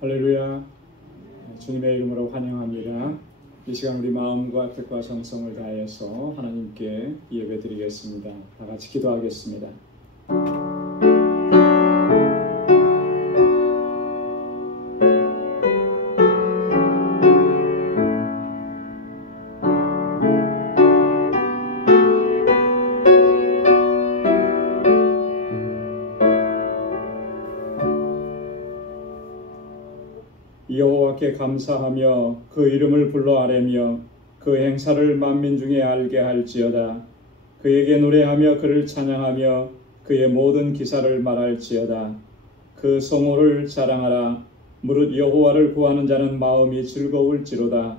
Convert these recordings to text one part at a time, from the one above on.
할렐루야. 주님의 이름으로 환영합니다. 이 시간 우리 마음과 뜻과 정성을 다해서 하나님께 예배드리겠습니다. 다 같이 기도하겠습니다. 여호와께 감사하며 그 이름을 불러 아뢰며 그 행사를 만민 중에 알게 할지어다. 그에게 노래하며 그를 찬양하며 그의 모든 기사를 말할지어다. 그 성호를 자랑하라. 무릇 여호와를 구하는 자는 마음이 즐거울지로다.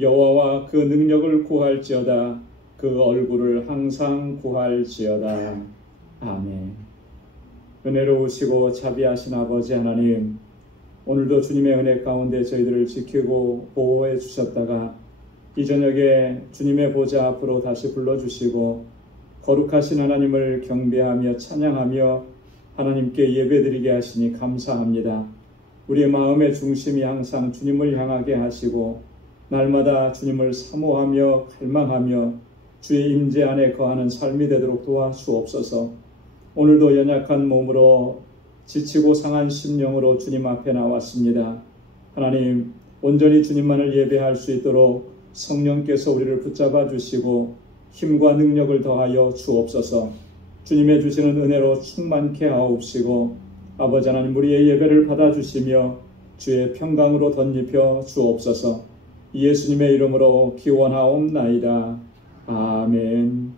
여호와와 그 능력을 구할지어다. 그 얼굴을 항상 구할지어다. 아멘. 은혜로우시고 자비하신 아버지 하나님, 오늘도 주님의 은혜 가운데 저희들을 지키고 보호해 주셨다가 이 저녁에 주님의 보좌 앞으로 다시 불러주시고 거룩하신 하나님을 경배하며 찬양하며 하나님께 예배드리게 하시니 감사합니다. 우리의 마음의 중심이 항상 주님을 향하게 하시고 날마다 주님을 사모하며 갈망하며 주의 임재 안에 거하는 삶이 되도록 도와주옵소서. 오늘도 연약한 몸으로 지치고 상한 심령으로 주님 앞에 나왔습니다. 하나님, 온전히 주님만을 예배할 수 있도록 성령께서 우리를 붙잡아 주시고 힘과 능력을 더하여 주옵소서. 주님의 주시는 은혜로 충만케 하옵시고 아버지 하나님, 우리의 예배를 받아주시며 주의 평강으로 덧입혀 주옵소서. 예수님의 이름으로 기원하옵나이다. 아멘.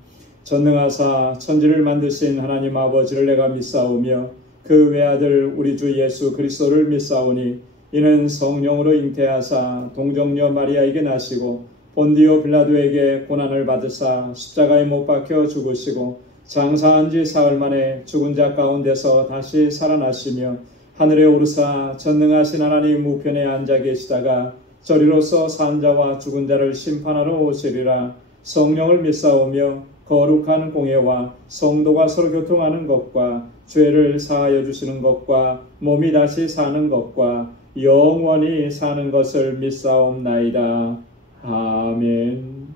전능하사 천지를 만드신 하나님 아버지를 내가 믿사오며 그 외아들 우리 주 예수 그리스도를 믿사오니 이는 성령으로 잉태하사 동정녀 마리아에게 나시고 본디오 빌라도에게 고난을 받으사 십자가에 못 박혀 죽으시고 장사한 지 사흘 만에 죽은 자 가운데서 다시 살아나시며 하늘에 오르사 전능하신 하나님 우편에 앉아 계시다가 저리로서 산 자와 죽은 자를 심판하러 오시리라. 성령을 믿사오며 거룩한 공예와 성도가 서로 교통하는 것과 죄를 사하여 주시는 것과 몸이 다시 사는 것과 영원히 사는 것을 믿사옵나이다. 아멘.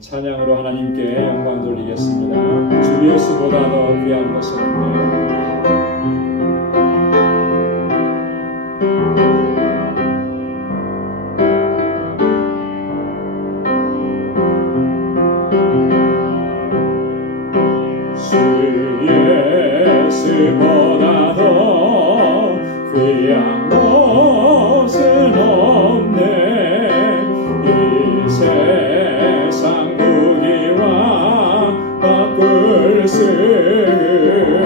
찬양으로 하나님께 영광 돌리겠습니다. 주 예수보다 더 귀한 것은 없네. 예수보다 더 귀한 것은 없네. 이 세상 무기와 바꿀 수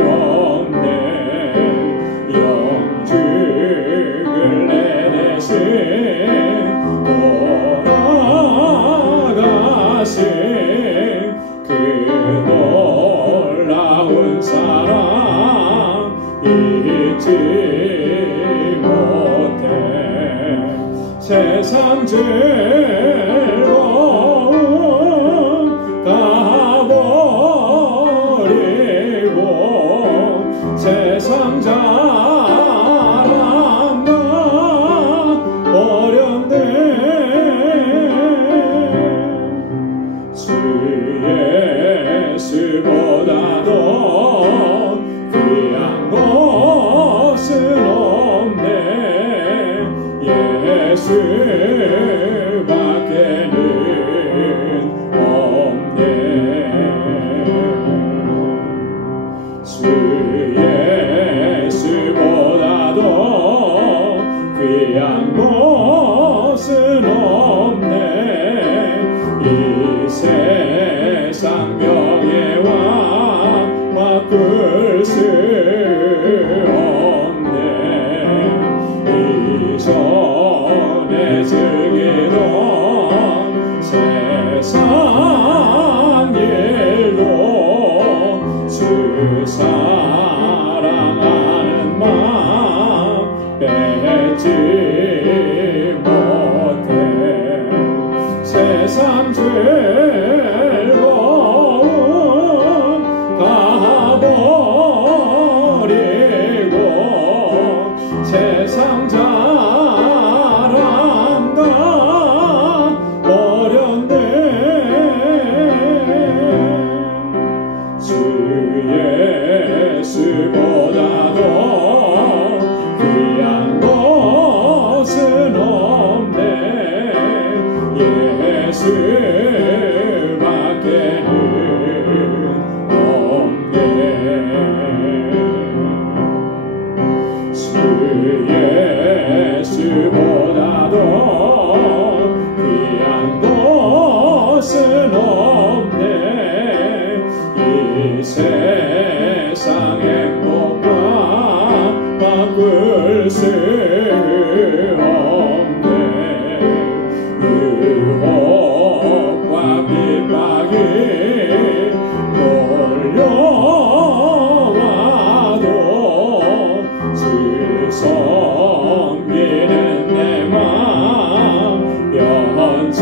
없네. 영죽을 내내신 돌아가신 그 놀라운 사랑 잊지 못해. 세상 즐거움 다 버리고 세상 자랑만 버렸네. 주 예수보다 더 귀한 것은 없네. 예수밖에는 없네. 주 예수보다 더 귀한 것은 없네. 이 세상 명예와 바꿀 수 없네. 이전에 즐기던 세상 일도 주 사랑하는 마음 뺏지 못해. 세상 즐거움 다 버리고 세상 예수밖에는 없네. 주 예수보다도 귀한 것은 없네. 이 세상 행복과 바꿀 수 없네. 유혹과 핍박이 몰려와도 주 섬기는 내 맘 변치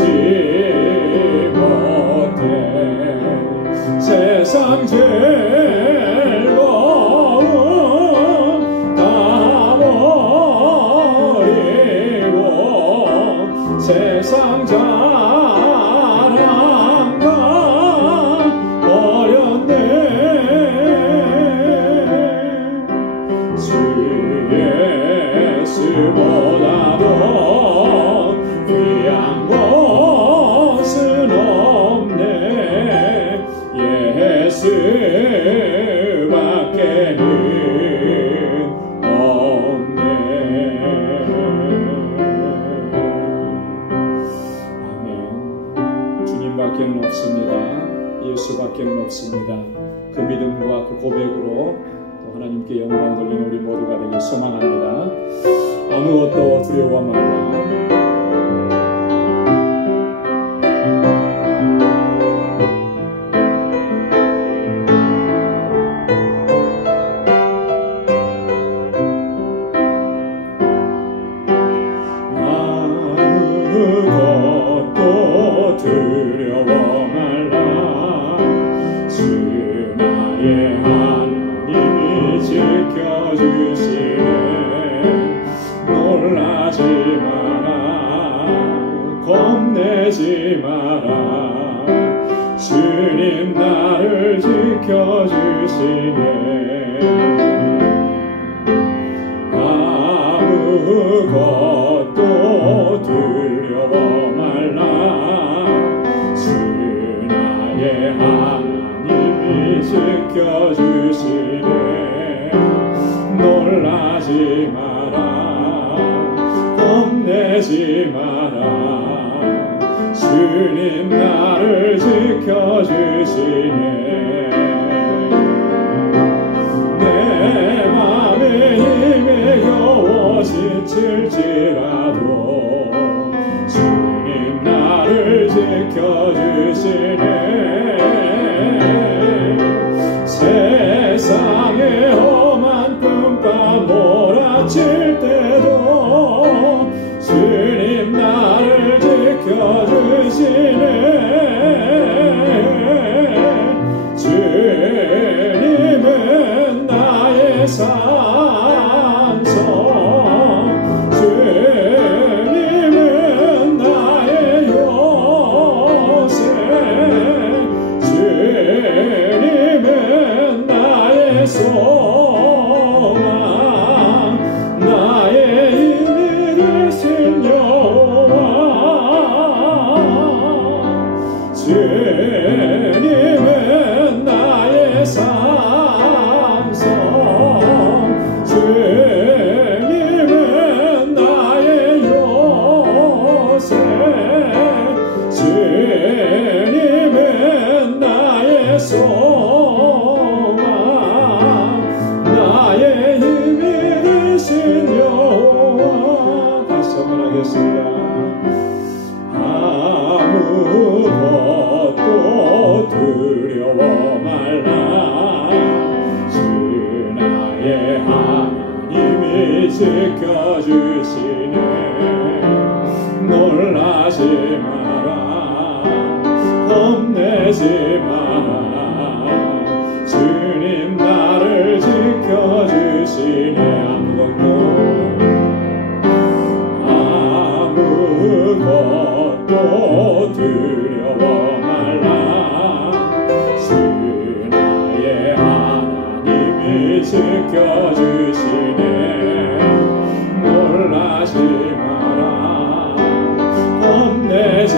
못해. 세상 즐거움 다 버리고 세상 자랑과 버렸네. 주 예수보다도 귀한 것은 없네. 예수밖에는 없네. 아멘. 주님밖에는 없습니다. 예수밖에는 없습니다. 그 믿음과 그 고백으로 또 하나님께 영광 돌리는 우리 모두가 되길 소망합니다. 아무것도 두려워 말라. 아무것도 두려워 말라. 주 나의 하나님이 지켜주시네. 놀라지 마라. 겁내지 마라. 주님 나를 지켜주시네. 아무것도 두려워 말라. 주 나의 하나님이 지켜주시네. 놀라지 마라. 겁내지 마라. 주님 나를 지켜주시네. 내 맘에 힘에 겨워 지칠지라도 주님 나를 지켜주시네. 세상에 험한 꿈과 몰아칠 때도 주님 나를 지켜주시네. 주님은 나의 산성, 주님은 나의 요새, 주님은 나의 소망, 나의 힘이 되신 여호와. 주님은 나의 산성, 주님은 나의 요새, 주님은 나의 소망, 나의 힘이 되신 여호와. 다시 한번 하겠습니다. 아무것도 두려워 말라. 주 나의 하나님이 지켜주시네. 놀라지 마라. 겁내지 마라. 주님 나를 지켜주시네. 아무것도 두려워 말라. 주 나의 하나님이 지켜주시네. 놀라지 마라. 겁내지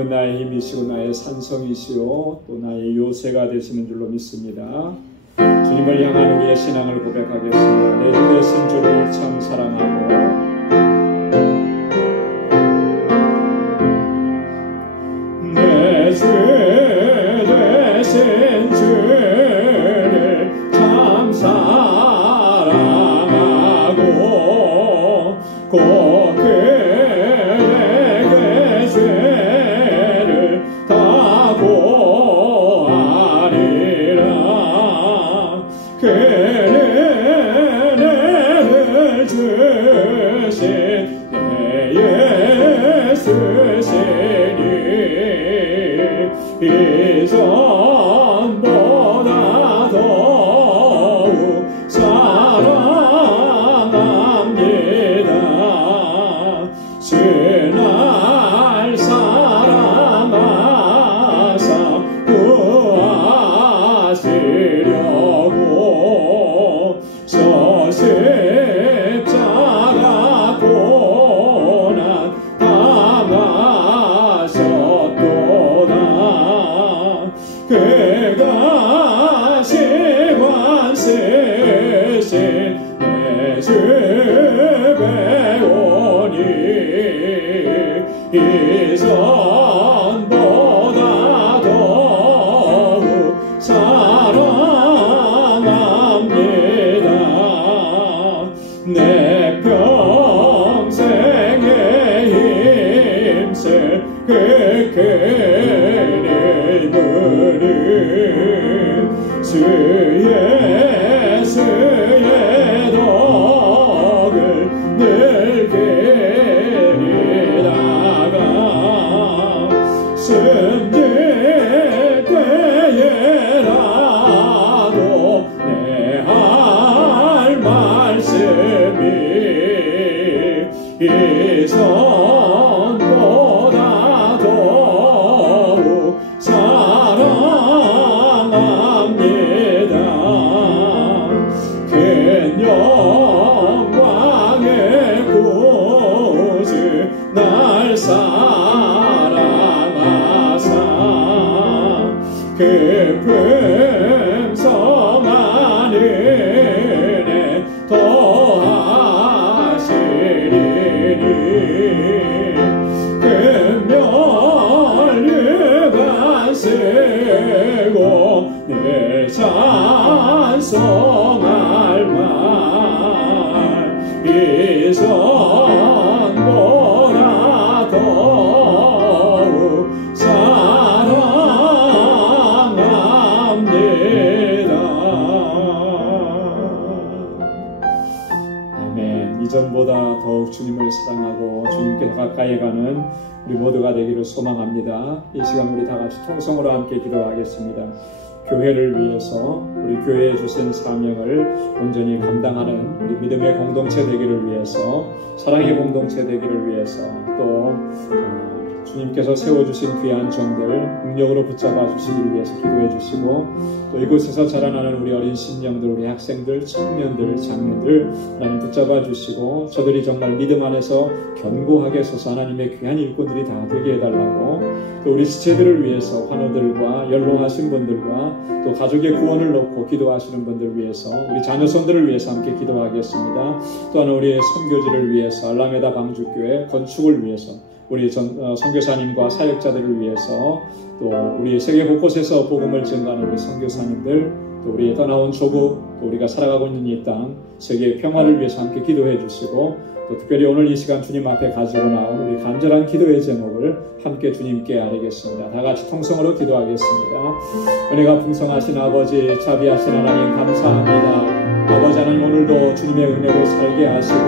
주님은 나의 힘이시고 나의 산성이시요 또 나의 요새가 되시는 줄로 믿습니다. 주님을 향한 우리의 신앙을 고백하겠습니다. 내 주 되신 주를 참 사랑하고 내 주 되신 주를 참 사랑하고 곧 그에게 죄를 다 고하리라. 그는 은혜를 주신 내 예수시니 이전보다 더욱 사랑합니다. 주날 사랑하사 구하시려고 십자가 고난 당하셨도다. 그가 시관 쓰신 내 주 배우니 이전보다 더욱 사랑합니다. 내 평생의 힘쓸 그 큰 이름을 주 예수의 덕을 늘 기리다가 숨질 때에라도 내 할 말씀이 이전보다 더욱 사랑합니다. 큰 영광의 구주 날 사랑하사 깊은 성한 은혜 더하시리니 금멸류관 쓰고 늘 찬송할 말 이전보다 더욱 사랑합니다. 아멘. 이전보다 더욱 주님을 사랑하고 주님께 가까이 가는 우리 모두가 되기를 소망합니다. 이 시간 우리 다 같이 통성으로 함께 기도하겠습니다. 교회를 위해서 우리 교회에 주신 사명을 온전히 감당하는 우리 믿음의 공동체 되기를 위해서 사랑의 공동체 되기를 위해서 또 주님께서 세워주신 귀한 종들 능력으로 붙잡아 주시기 위해서 기도해 주시고 또 이곳에서 자라나는 우리 어린 신령들 우리 학생들 청년들 장년들 하나님 붙잡아 주시고 저들이 정말 믿음 안에서 견고하게 서서 하나님의 귀한 일꾼들이 다 되게 해달라고 또 우리 지체들을 위해서 환우들과 연로하신 분들과 또 가족의 구원을 놓고 기도하시는 분들을 위해서 우리 자녀손들을 위해서 함께 기도하겠습니다. 또한 우리 선교지를 위해서 알라메다 방주교회 건축을 위해서 우리 선교사님과 사역자들을 위해서 또 우리 세계 곳곳에서 복음을 전가하는 우리 선교사님들 또 우리의 떠나온 조국 또 우리가 살아가고 있는 이 땅 세계의 평화를 위해서 함께 기도해 주시고 또 특별히 오늘 이 시간 주님 앞에 가지고 나온 우리 간절한 기도의 제목을 함께 주님께 아뢰겠습니다. 다 같이 통성으로 기도하겠습니다. 은혜가 풍성하신 아버지 자비하신 하나님 감사합니다. 아버지 하나님 오늘도 주님의 은혜로 살게 하시고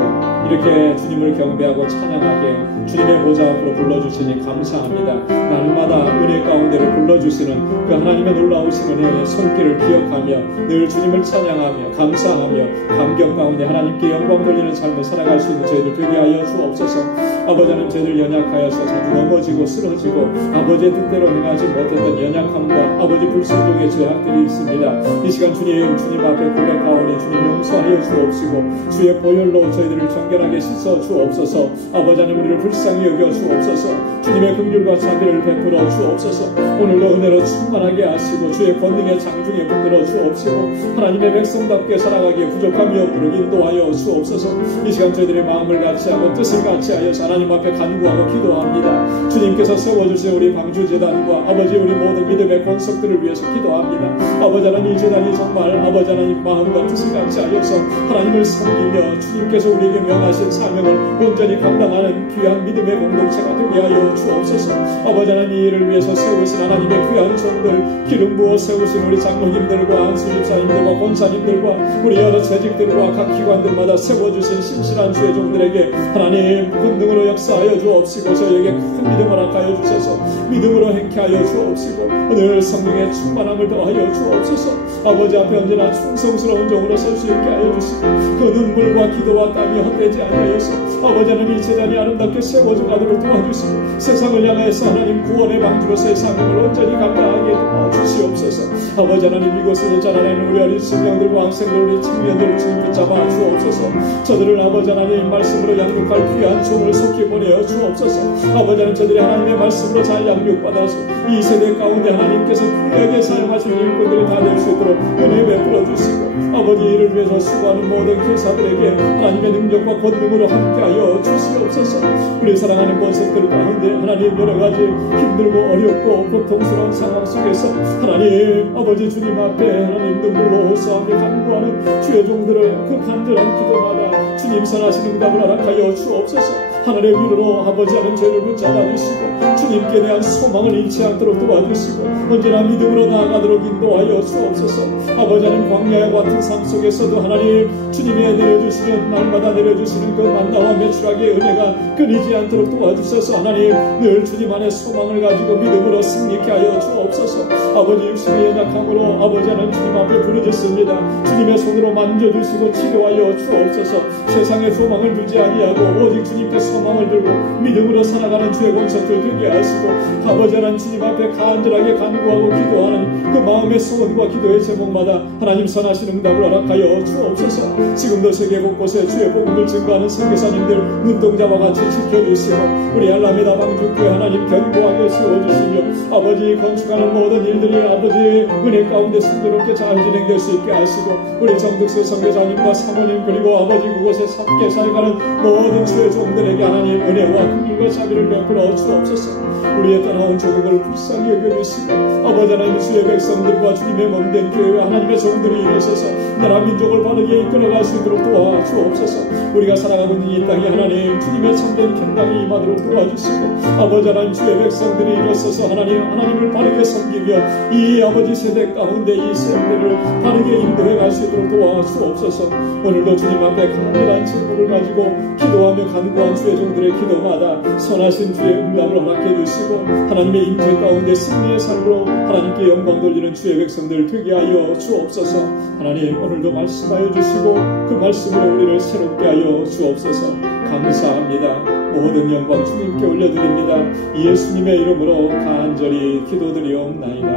이렇게 주님을 경배하고 찬양하게 주님의 보좌 앞으로 불러주시니 감사합니다. 날마다 은혜 가운데로 불러주시는 그 하나님의 놀라우신 은혜의 손길을 기억하며 늘 주님을 찬양하며 감사하며 감격 가운데 하나님께 영광 돌리는 삶을 살아갈 수 있는 저희들 되게 하여 주옵소서. 아버지 하나님 저희들 연약하여서 자주 넘어지고 쓰러지고 아버지의 뜻대로 행하지 못했던 연약함과 아버지 불순종의 죄악들이 있습니다. 이 시간 주님 앞에 고백하오니 주님 용서하여 주옵시고 주의 보혈로 저희들을 정결하게 씻어 주옵소서. 아버지 하나님 우리를 불쌍히 여겨 주옵소서. 주님의 긍휼과 자비를 베풀어 주옵소서. 오늘도 은혜로 충만하게 하시고 주의 권능의 장중에 붙들어 주옵시고 하나님의 백성답게 살아가기에 부족함이 없도록 인도하여 주옵소서. 이 시간 저희들의 마음을 같이하고 뜻을 같이하여서 하나님 앞에 간구하고 기도합니다. 주님께서 세워주신 우리 방주재단과 아버지 우리 모든 믿음의 권속들을 위해서 기도합니다. 아버지 하나님 이 재단이 정말 아버지 하나님 마음과 뜻을 같이하여서 하나님을 섬기며 주님께서 우리에게 명하신 사명을 온전히 감당하는 귀한 믿음의 공동체가 되게 하여 주옵소서. 아버지 하나님 이 일을 위해서 세우신 하나님의 귀한 종들, 기름 부어 세우신 우리 장로님들과 안수집사님들과 권사님들과 우리 여러 재직들과 각 기관들마다 세워주신 신실한 주의 종들에게 하나님 권능으로 역사하여 주옵시고 저희에게 큰 믿음을 허락하여 주셔서 믿음으로 행케 하여 주옵시고 오늘 성령의 충만함을 더하여 주옵소서. 아버지 앞에 언제나 충성스러운 종으로 설 수 있게 하여 주시고 그 눈물과 기도와 땀이 헛되지 아니하여서 아버지 하나님 이 재단이 아름답게 세워져 가도록 도와주시고 세상을 향하여서 하나님 구원의 방주로서의 사명을 온전히 감당하게 도와주시옵소서. 아버지 하나님 이곳에서 자라나는 우리 어린 신령들과 학생들 우리 청년들을 주님으로 잡아 주옵소서. 저들을 아버지 하나님 말씀으로 양육할 귀한 종을 속히 보내어 주옵소서. 아버지 하나님 저들이 하나님의 말씀으로 잘 양육받아서 이 세대 가운데 하나님께서 귀하게 사용하시는 일꾼들이 다 될 수 있도록 은혜 베풀어 주시고 아버지 이를 위해서 수고하는 모든 교사들에게 하나님의 능력과 권능으로 함께하여 주시옵소서. 우리 사랑하는 권속들 가운데 하나님 여러가지 힘들고 어렵고 고통스러운 상황 속에서 하나님 아버지 주님 앞에 하나님 눈물로 호소하며 간구하는 주의 종들을 그 간절한 기도마다 주님 선하신 응답을 허락하여 주옵소서. 하늘의 위로로 아버지 하는 죄를 붙잡아 주시고 주님께 대한 소망을 잃지 않도록 도와주시고 언제나 믿음으로 나아가도록 인도하여 주옵소서. 아버지 하나님 광야와 같은 삶 속에서도 하나님 주님의 내려주시는 날마다 내려주시는 그 만나와 매출하게 은혜가 끊이지 않도록 도와주셔서 하나님 늘 주님 안에 소망을 가지고 믿음으로 승리케 하여 주옵소서. 아버지 육신의 연약함으로 아버지 하나님 주님 앞에 부르짖습니다. 주님의 손으로 만져주시고 치료하여 주옵소서. 세상에 소망을 두지 아니하고 오직 주님께 소망을 들고 믿음으로 살아가는 주의 권속들 되게 하시고 아버지 하나님 주님 앞에 간절하게 간구하고 기도하는 그 마음의 소원과 기도의 제목마다 하나님 선하신 응답을 허락하여 주옵소서. 지금도 세계 곳곳에 주의 복음을 증거하는 선교사님들 눈동자와 같이 지켜주시고 우리 알라메다 방주교회 하나님 견고하게 세워주시며 아버지 건축하는 모든 일들이 아버지 은혜 가운데 순조롭게 잘 진행될 수 있게 하시고 우리 정득수 선교사님과 사모님 그리고 아버지 그곳에 함께 살아가는 모든 주의 종들에게 하나님 은혜와 긍휼과 자비를 베풀어 주옵소서. 우리의 떠나온 조국을 불쌍히 여겨주시고 아버지 하나님 주의 백성들과 주님의 몸된 교회 하나님의 종들이 일어서서 나라 민족을 바르게 이끌어갈 수 있도록 도와주옵소서. 우리가 살아가고 있는 이 땅에 하나님 주님의 참된 평강이 임하도록 도와주시고 아버지 하나님 주의 백성들이 일어서서 하나님을 바르게 섬기며 이 아버지 세대 가운데 이 세대를 바르게 인도해 갈 수 있도록 도와주옵소서. 오늘도 주님 앞에 간절한 제목을 가지고 기도하며 간구한 주의 종들의 기도마다 선하신 주의 응답을 허락해 주시고 하나님의 임재 가운데 승리의 삶으로 하나님께 영광 돌리는 주의 백성들 되게 하여 주옵소서. 하나님 오늘도 말씀하여 주시고 그 말씀으로 우리를 새롭게 하여 주옵소서. 감사합니다. 모든 영광 주님께 올려드립니다. 예수님의 이름으로 간절히 기도드리옵나이다.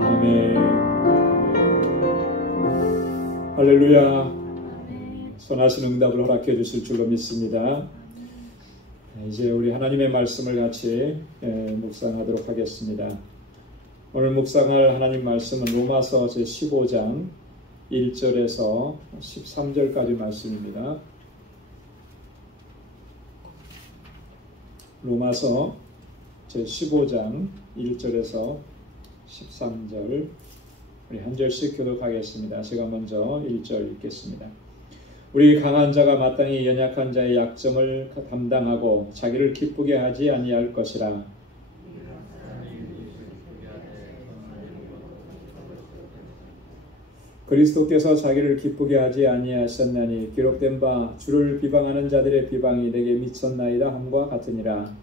아멘. 할렐루야. 선하신 응답을 허락해 주실 줄로 믿습니다. 이제 우리 하나님의 말씀을 같이 묵상하도록 하겠습니다. 오늘 묵상할 하나님 말씀은 로마서 제15장 1절에서 13절까지 말씀입니다. 로마서 제15장 1절에서 13절 우리 한 절씩 교독하겠습니다. 제가 먼저 1절 읽겠습니다. 우리 강한 자가 마땅히 연약한 자의 약점을 담당하고 자기를 기쁘게 하지 아니할 것이라. 그리스도께서 자기를 기쁘게 하지 아니하셨나니 기록된 바 주를 비방하는 자들의 비방이 내게 미쳤나이다 함과 같으니라.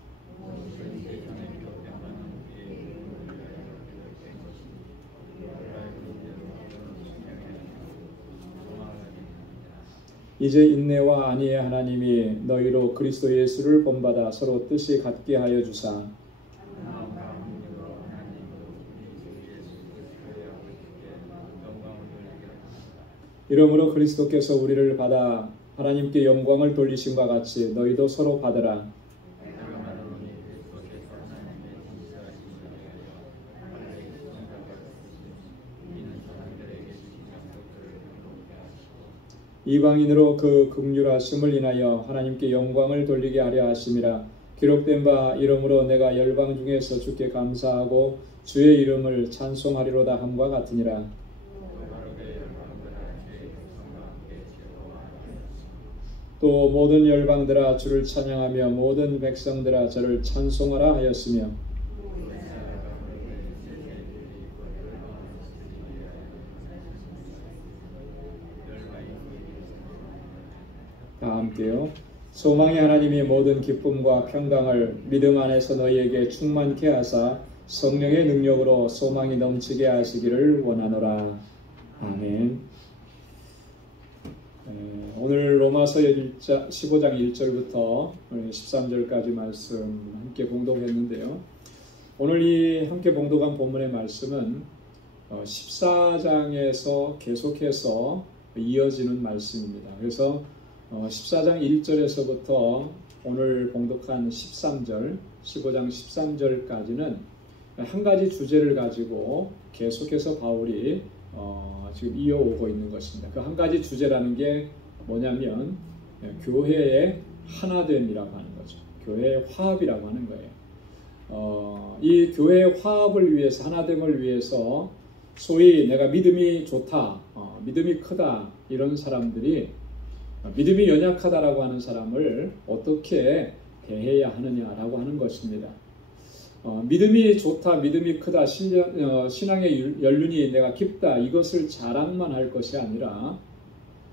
이제 인내와 안위의 하나님이 너희로 그리스도 예수를 본받아 서로 뜻이 같게 하여 주사 이러므로 그리스도께서 우리를 받아 하나님께 영광을 돌리심과 같이 너희도 서로 받으라. 이방인으로 그 긍휼하심을 인하여 하나님께 영광을 돌리게 하려 하심이라. 기록된 바 이름으로 내가 열방 중에서 주께 감사하고 주의 이름을 찬송하리로다 함과 같으니라. 또 모든 열방들아 주를 찬양하며 모든 백성들아 저를 찬송하라 하였으며 다 함께요. 소망의 하나님이 모든 기쁨과 평강을 믿음 안에서 너희에게 충만케 하사 성령의 능력으로 소망이 넘치게 하시기를 원하노라. 아멘. 오늘 로마서 15장 1절부터 13절까지 말씀 함께 봉독했는데요. 오늘 이 함께 봉독한 본문의 말씀은 14장에서 계속해서 이어지는 말씀입니다. 그래서 14장 1절에서부터 오늘 봉독한 13절, 15장 13절까지는 한 가지 주제를 가지고 계속해서 바울이 지금 이어오고 있는 것입니다. 그 한 가지 주제라는 게 뭐냐면 교회의 하나됨이라고 하는 거죠. 교회의 화합이라고 하는 거예요. 이 교회의 화합을 위해서, 하나됨을 위해서 소위 내가 믿음이 좋다, 믿음이 크다 이런 사람들이 믿음이 연약하다라고 하는 사람을 어떻게 대해야 하느냐라고 하는 것입니다. 믿음이 좋다, 믿음이 크다, 신앙의 연륜이 내가 깊다 이것을 자랑만 할 것이 아니라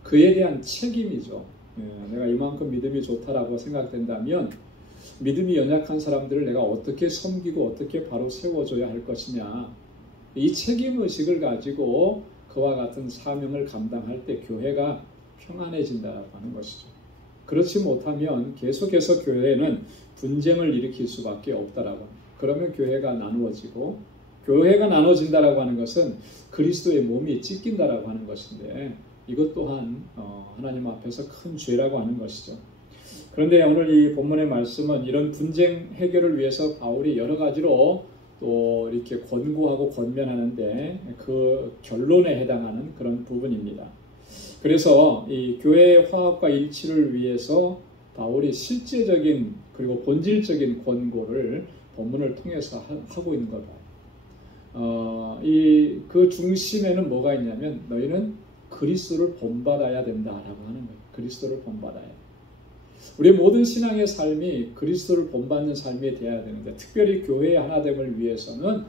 그에 대한 책임이죠. 내가 이만큼 믿음이 좋다라고 생각된다면 믿음이 연약한 사람들을 내가 어떻게 섬기고 어떻게 바로 세워줘야 할 것이냐, 이 책임의식을 가지고 그와 같은 사명을 감당할 때 교회가 평안해진다고 하는 것이죠. 그렇지 못하면 계속해서 교회는 분쟁을 일으킬 수밖에 없다라고 합니다. 그러면 교회가 나누어지고, 교회가 나눠진다라고 하는 것은 그리스도의 몸이 찢긴다라고 하는 것인데 이것 또한 하나님 앞에서 큰 죄라고 하는 것이죠. 그런데 오늘 이 본문의 말씀은 이런 분쟁 해결을 위해서 바울이 여러 가지로 또 이렇게 권고하고 권면하는데 그 결론에 해당하는 그런 부분입니다. 그래서 이 교회의 화합과 일치를 위해서 바울이 실제적인 그리고 본질적인 권고를 본문을 통해서 하고 있는 걸 봐요. 그 중심에는 뭐가 있냐면 너희는 그리스도를 본받아야 된다라고 하는 거예요. 그리스도를 본받아야 돼. 우리의 모든 신앙의 삶이 그리스도를 본받는 삶이 되어야 되는데, 특별히 교회의 하나됨을 위해서는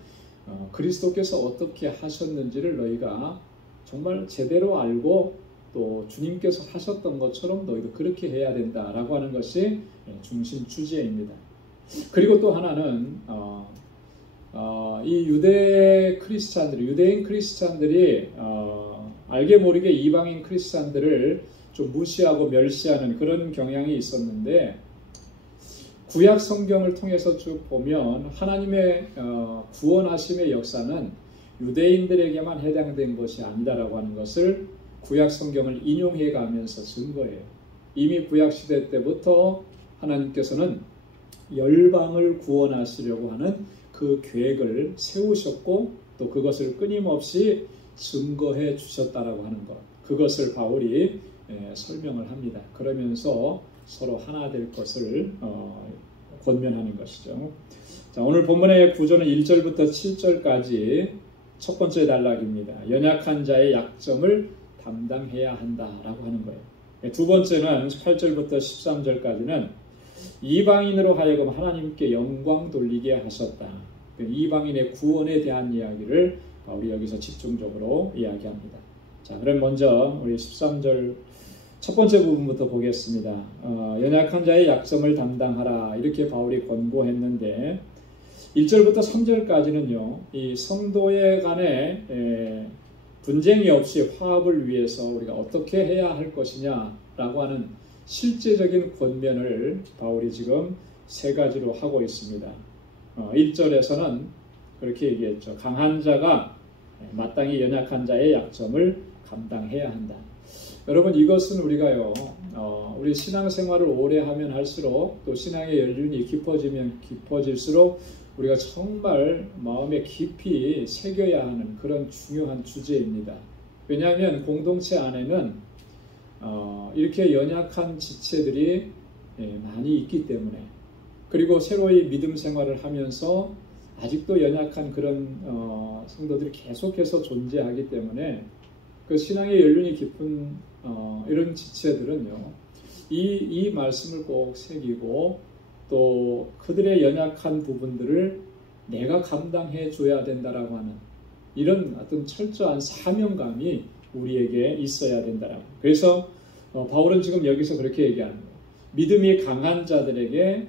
그리스도께서 어떻게 하셨는지를 너희가 정말 제대로 알고 또 주님께서 하셨던 것처럼 너희도 그렇게 해야 된다라고 하는 것이 중심 주제입니다. 그리고 또 하나는 이 유대인 크리스찬들이 알게 모르게 이방인 크리스찬들을 좀 무시하고 멸시하는 그런 경향이 있었는데, 구약 성경을 통해서 쭉 보면 하나님의 구원하심의 역사는 유대인들에게만 해당된 것이 아니다라고 하는 것을 구약 성경을 인용해 가면서 증거해요. 이미 구약 시대 때부터 하나님께서는 열방을 구원하시려고 하는 그 계획을 세우셨고 또 그것을 끊임없이 증거해 주셨다라고 하는 것, 그것을 바울이 설명을 합니다. 그러면서 서로 하나 될 것을 권면하는 것이죠. 자, 오늘 본문의 구조는 1절부터 7절까지 첫 번째 단락입니다. 연약한 자의 약점을 담당해야 한다라고 하는 거예요. 두 번째는 8절부터 13절까지는 이방인으로 하여금 하나님께 영광 돌리게 하셨다. 이방인의 구원에 대한 이야기를 우리 여기서 집중적으로 이야기합니다. 자, 그럼 먼저 우리 13절 첫 번째 부분부터 보겠습니다. 연약한 자의 약점을 담당하라 이렇게 바울이 권고했는데 1절부터 3절까지는요. 이 성도의 간에 분쟁이 없이 화합을 위해서 우리가 어떻게 해야 할 것이냐라고 하는 실제적인 권면을 바울이 지금 세 가지로 하고 있습니다. 1절에서는 그렇게 얘기했죠. 강한 자가 마땅히 연약한 자의 약점을 감당해야 한다. 여러분, 이것은 우리가요 우리 신앙생활을 오래 하면 할수록 또 신앙의 연륜이 깊어지면 깊어질수록 우리가 정말 마음에 깊이 새겨야 하는 그런 중요한 주제입니다. 왜냐하면 공동체 안에는 이렇게 연약한 지체들이 많이 있기 때문에, 그리고 새로이 믿음 생활을 하면서 아직도 연약한 그런 성도들이 계속해서 존재하기 때문에 그 신앙의 연륜이 깊은 이런 지체들은요, 이 말씀을 꼭 새기고 또 그들의 연약한 부분들을 내가 감당해 줘야 된다라고 하는 이런 어떤 철저한 사명감이 우리에게 있어야 된다라고. 그래서 바울은 지금 여기서 그렇게 얘기하는 거예요. 믿음이 강한 자들에게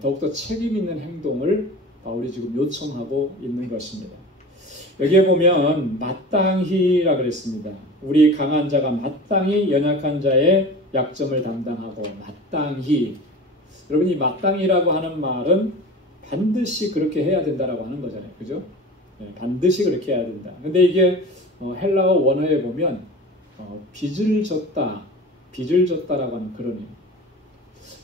더욱더 책임 있는 행동을 바울이 지금 요청하고 있는 것입니다. 여기에 보면 마땅히라 그랬습니다. 우리 강한 자가 마땅히 연약한 자의 약점을 담당하고 마땅히. 여러분, 이 마땅히라고 하는 말은 반드시 그렇게 해야 된다라고 하는 거잖아요. 그죠? 반드시 그렇게 해야 된다. 근데 이게 헬라어 원어에 보면 빚을 졌다라고 하는 그런 의미.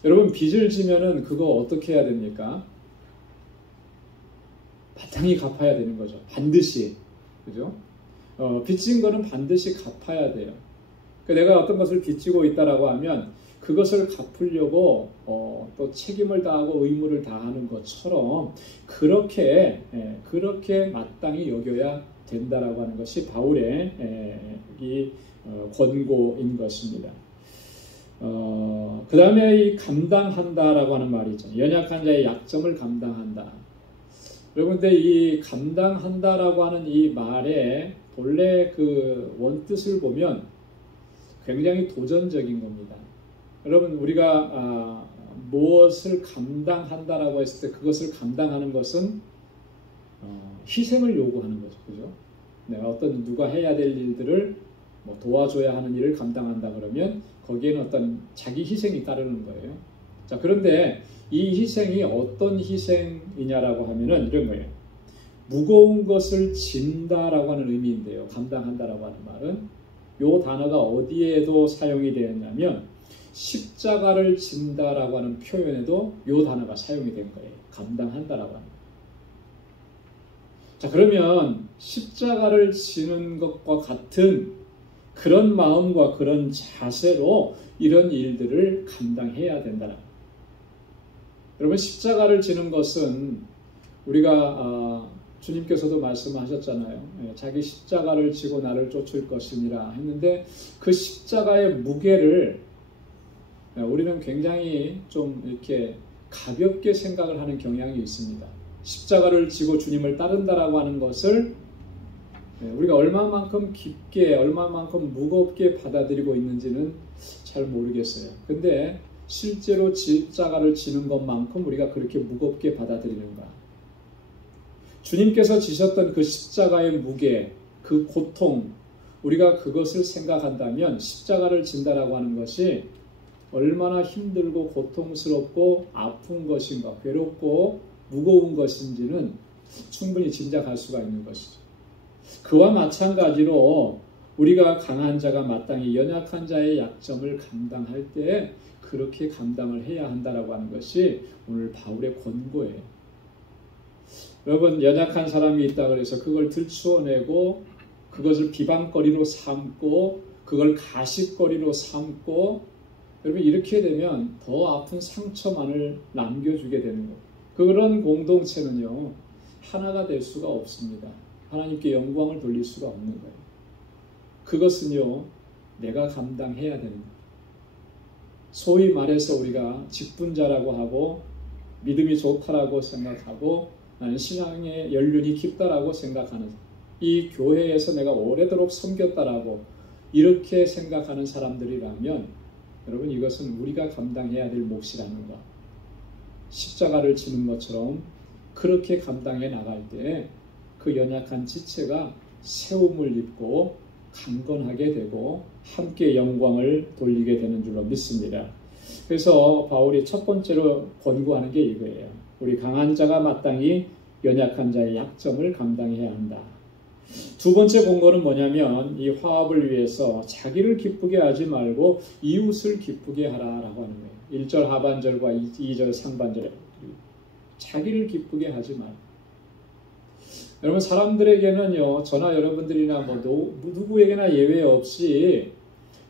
여러분, 빚을 지면은 그거 어떻게 해야 됩니까? 마땅히 갚아야 되는 거죠. 반드시. 그죠? 빚진 거는 반드시 갚아야 돼요. 내가 어떤 것을 빚지고 있다라고 하면 그것을 갚으려고 또 책임을 다하고 의무를 다하는 것처럼 그렇게 마땅히 여겨야 된다라고 하는 것이 바울의 이 권고인 것입니다. 그 다음에 이 감당한다라고 하는 말이 있잖아요. 연약한 자의 약점을 감당한다. 여러분들, 이 감당한다라고 하는 이 말의 본래 그 원뜻을 보면 굉장히 도전적인 겁니다. 여러분, 우리가 무엇을 감당한다라고 했을 때 그것을 감당하는 것은 희생을 요구하는 거죠. 그죠? 내가 어떤 누가 해야 될 일들을 도와줘야 하는 일을 감당한다 그러면 거기에는 어떤 자기 희생이 따르는 거예요. 자, 그런데 이 희생이 어떤 희생이냐라고 하면은 이런 거예요. 무거운 것을 진다라고 하는 의미인데요. 감당한다라고 하는 말은 이 단어가 어디에도 사용이 되었냐면 십자가를 진다라고 하는 표현에도 이 단어가 사용이 된 거예요. 감당한다라고 하는 거예요. 자, 그러면 십자가를 지는 것과 같은 그런 마음과 그런 자세로 이런 일들을 감당해야 된다라고. 여러분, 십자가를 지는 것은 우리가 주님께서도 말씀하셨잖아요. 자기 십자가를 지고 나를 쫓을 것이니라 했는데 그 십자가의 무게를 우리는 굉장히 좀 이렇게 가볍게 생각을 하는 경향이 있습니다. 십자가를 지고 주님을 따른다라고 하는 것을 우리가 얼마만큼 깊게, 얼마만큼 무겁게 받아들이고 있는지는 잘 모르겠어요. 근데 실제로 십자가를 지는 것만큼 우리가 그렇게 무겁게 받아들이는가? 주님께서 지셨던 그 십자가의 무게, 그 고통, 우리가 그것을 생각한다면 십자가를 진다라고 하는 것이 얼마나 힘들고 고통스럽고 아픈 것인가, 괴롭고 무거운 것인지는 충분히 짐작할 수가 있는 것이죠. 그와 마찬가지로 우리가 강한 자가 마땅히 연약한 자의 약점을 감당할 때 그렇게 감당을 해야 한다라고 하는 것이 오늘 바울의 권고예요. 여러분, 연약한 사람이 있다 그래서 그걸 들추어내고 그것을 비방거리로 삼고 그걸 가십거리로 삼고, 여러분, 이렇게 되면 더 아픈 상처만을 남겨주게 되는 거예요. 그런 공동체는요, 하나가 될 수가 없습니다. 하나님께 영광을 돌릴 수가 없는 거예요. 그것은요, 내가 감당해야 되는 거예요. 소위 말해서 우리가 직분자라고 하고 믿음이 좋다라고 생각하고 나는 신앙의 연륜이 깊다라고 생각하는, 이 교회에서 내가 오래도록 섬겼다라고 이렇게 생각하는 사람들이라면 여러분, 이것은 우리가 감당해야 될 몫이라는 것, 십자가를 지는 것처럼 그렇게 감당해 나갈 때 그 연약한 지체가 세움을 입고 강건하게 되고 함께 영광을 돌리게 되는 줄로 믿습니다. 그래서 바울이 첫 번째로 권고하는 게 이거예요. 우리 강한 자가 마땅히 연약한 자의 약점을 감당해야 한다. 두 번째 본거는 뭐냐면 이 화합을 위해서 자기를 기쁘게 하지 말고 이웃을 기쁘게 하라라고 하는 거예요. 1절 하반절과 2절 상반절에 자기를 기쁘게 하지 말고. 여러분 사람들에게는요, 저나 여러분들이나 누구에게나 예외 없이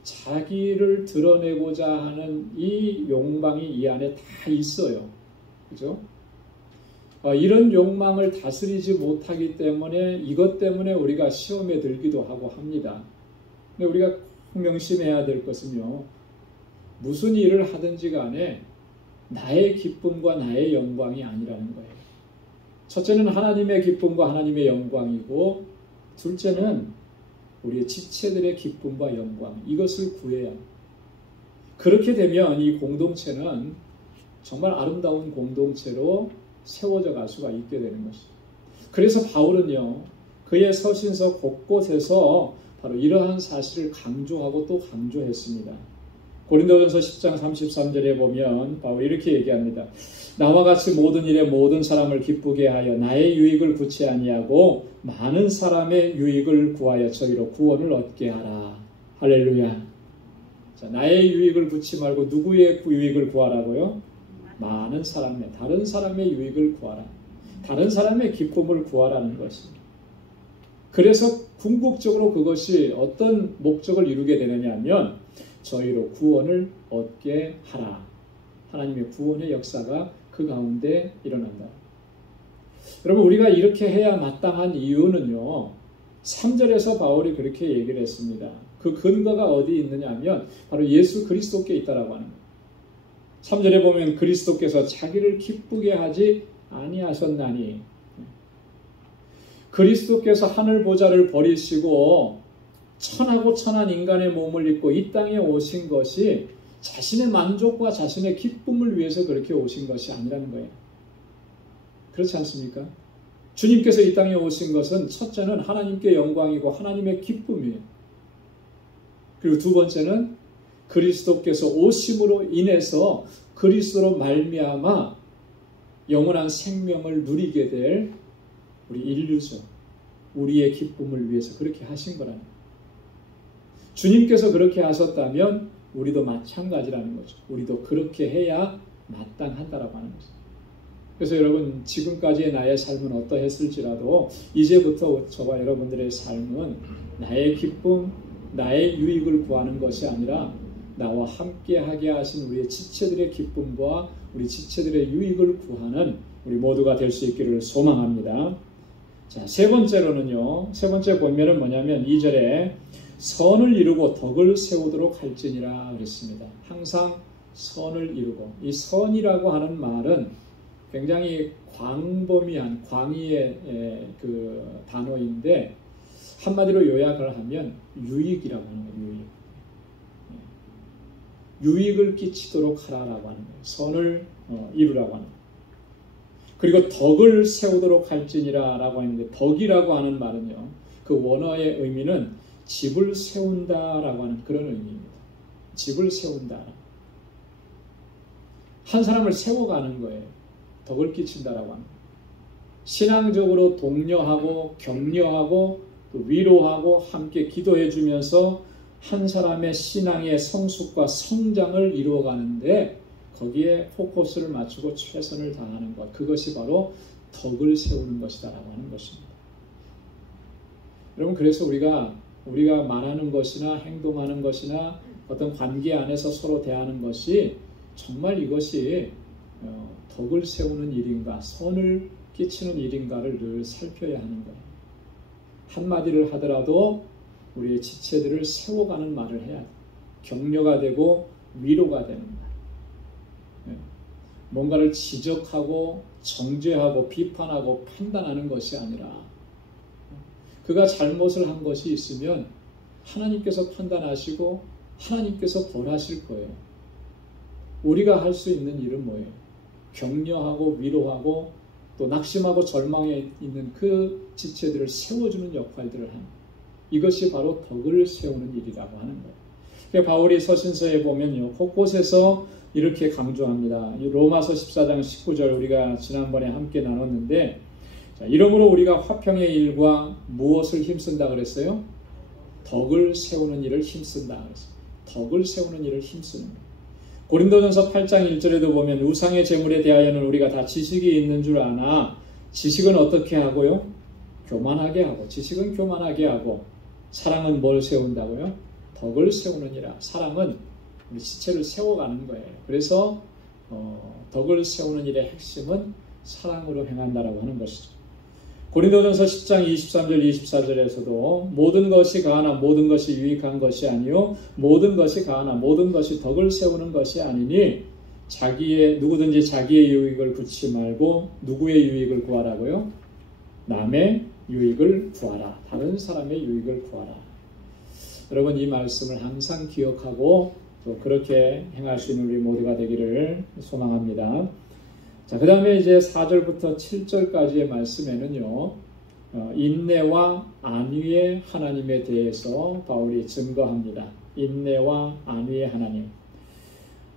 자기를 드러내고자 하는 이 욕망이 이 안에 다 있어요. 그죠? 이런 욕망을 다스리지 못하기 때문에 이것 때문에 우리가 시험에 들기도 하고 합니다. 근데 우리가 꼭 명심해야 될 것은요, 무슨 일을 하든지 간에 나의 기쁨과 나의 영광이 아니라는 거예요. 첫째는 하나님의 기쁨과 하나님의 영광이고, 둘째는 우리의 지체들의 기쁨과 영광, 이것을 구해야 합니다. 그렇게 되면 이 공동체는 정말 아름다운 공동체로 세워져 갈 수가 있게 되는 것이죠. 그래서 바울은요, 그의 서신서 곳곳에서 바로 이러한 사실을 강조하고 또 강조했습니다. 고린도전서 10장 33절에 보면 바울이 이렇게 얘기합니다. 나와 같이 모든 일에 모든 사람을 기쁘게 하여 나의 유익을 구치 아니하고 많은 사람의 유익을 구하여 저희로 구원을 얻게 하라. 할렐루야. 자, 나의 유익을 구치 말고 누구의 유익을 구하라고요? 많은 사람의, 다른 사람의 유익을 구하라. 다른 사람의 기쁨을 구하라는 것입니다. 그래서 궁극적으로 그것이 어떤 목적을 이루게 되느냐 하면 저희로 구원을 얻게 하라. 하나님의 구원의 역사가 그 가운데 일어난다. 여러분 우리가 이렇게 해야 마땅한 이유는요, 3절에서 바울이 그렇게 얘기를 했습니다. 그 근거가 어디 있느냐 하면 바로 예수 그리스도께 있다라고 하는 거예요. 3절에 보면 그리스도께서 자기를 기쁘게 하지 아니하셨나니, 그리스도께서 하늘 보좌를 버리시고 천하고 천한 인간의 몸을 입고 이 땅에 오신 것이 자신의 만족과 자신의 기쁨을 위해서 그렇게 오신 것이 아니라는 거예요. 그렇지 않습니까? 주님께서 이 땅에 오신 것은 첫째는 하나님께 영광이고 하나님의 기쁨이에요. 그리고 두 번째는 그리스도께서 오심으로 인해서 그리스도로 말미암아 영원한 생명을 누리게 될 우리 인류죠. 우리의 기쁨을 위해서 그렇게 하신 거라는 거예요. 주님께서 그렇게 하셨다면 우리도 마찬가지라는 거죠. 우리도 그렇게 해야 마땅하다라고 하는 거죠. 그래서 여러분 지금까지의 나의 삶은 어떠했을지라도 이제부터 저와 여러분들의 삶은 나의 기쁨, 나의 유익을 구하는 것이 아니라 나와 함께 하게 하신 우리의 지체들의 기쁨과 우리 지체들의 유익을 구하는 우리 모두가 될 수 있기를 소망합니다. 자, 세 번째로는요. 세 번째 본면은 뭐냐면 2절에 선을 이루고 덕을 세우도록 할지니라 그랬습니다. 항상 선을 이루고, 이 선이라고 하는 말은 굉장히 광범위한 광의의 그 단어인데 한마디로 요약을 하면 유익이라고 하는 거예요. 유익을 끼치도록 하라라고 하는 거예요. 선을 이루라고 하는 거예요. 그리고 덕을 세우도록 할지니라 라고 하는데, 덕이라고 하는 말은요, 그 원어의 의미는 집을 세운다라고 하는 그런 의미입니다. 집을 세운다. 한 사람을 세워가는 거예요. 덕을 끼친다라고 합니다. 신앙적으로 독려하고 격려하고 또 위로하고 함께 기도해 주면서 한 사람의 신앙의 성숙과 성장을 이루어가는데 거기에 포커스를 맞추고 최선을 다하는 것, 그것이 바로 덕을 세우는 것이다라고 하는 것입니다. 여러분 그래서 우리가 말하는 것이나 행동하는 것이나 어떤 관계 안에서 서로 대하는 것이 정말 이것이 덕을 세우는 일인가, 선을 끼치는 일인가를 늘 살펴야 하는 거예요. 한마디를 하더라도 우리의 지체들을 세워가는 말을 해야 돼요. 격려가 되고 위로가 되는 말. 뭔가를 지적하고 정죄하고 비판하고 판단하는 것이 아니라 그가 잘못을 한 것이 있으면 하나님께서 판단하시고 하나님께서 벌하실 거예요. 우리가 할 수 있는 일은 뭐예요? 격려하고 위로하고 또 낙심하고 절망에 있는 그 지체들을 세워주는 역할들을 하는, 이것이 바로 덕을 세우는 일이라고 하는 거예요. 그러니까 바울이 서신서에 보면요, 곳곳에서 이렇게 강조합니다. 이 로마서 14장 19절 우리가 지난번에 함께 나눴는데, 자, 이러므로 우리가 화평의 일과 무엇을 힘쓴다 그랬어요? 덕을 세우는 일을 힘쓴다 그랬어요. 덕을 세우는 일을 힘쓰는 거예요. 고린도전서 8장 1절에도 보면 우상의 제물에 대하여는 우리가 다 지식이 있는 줄 아나 지식은 어떻게 하고요? 교만하게 하고, 지식은 교만하게 하고, 사랑은 뭘 세운다고요? 덕을 세우느니라. 사랑은 우리 지체를 세워가는 거예요. 그래서 덕을 세우는 일의 핵심은 사랑으로 행한다라고 하는 것이죠. 고린도전서 10장 23절 24절에서도 모든 것이 가하나 모든 것이 유익한 것이 아니요 모든 것이 가하나 모든 것이 덕을 세우는 것이 아니니 누구든지 자기의 유익을 구치 말고 누구의 유익을 구하라고요? 남의 유익을 구하라. 다른 사람의 유익을 구하라. 여러분 이 말씀을 항상 기억하고 또 그렇게 행할 수 있는 우리 모두가 되기를 소망합니다. 자, 그 다음에 이제 4절부터 7절까지의 말씀에는요, 인내와 안위의 하나님에 대해서 바울이 증거합니다. 인내와 안위의 하나님.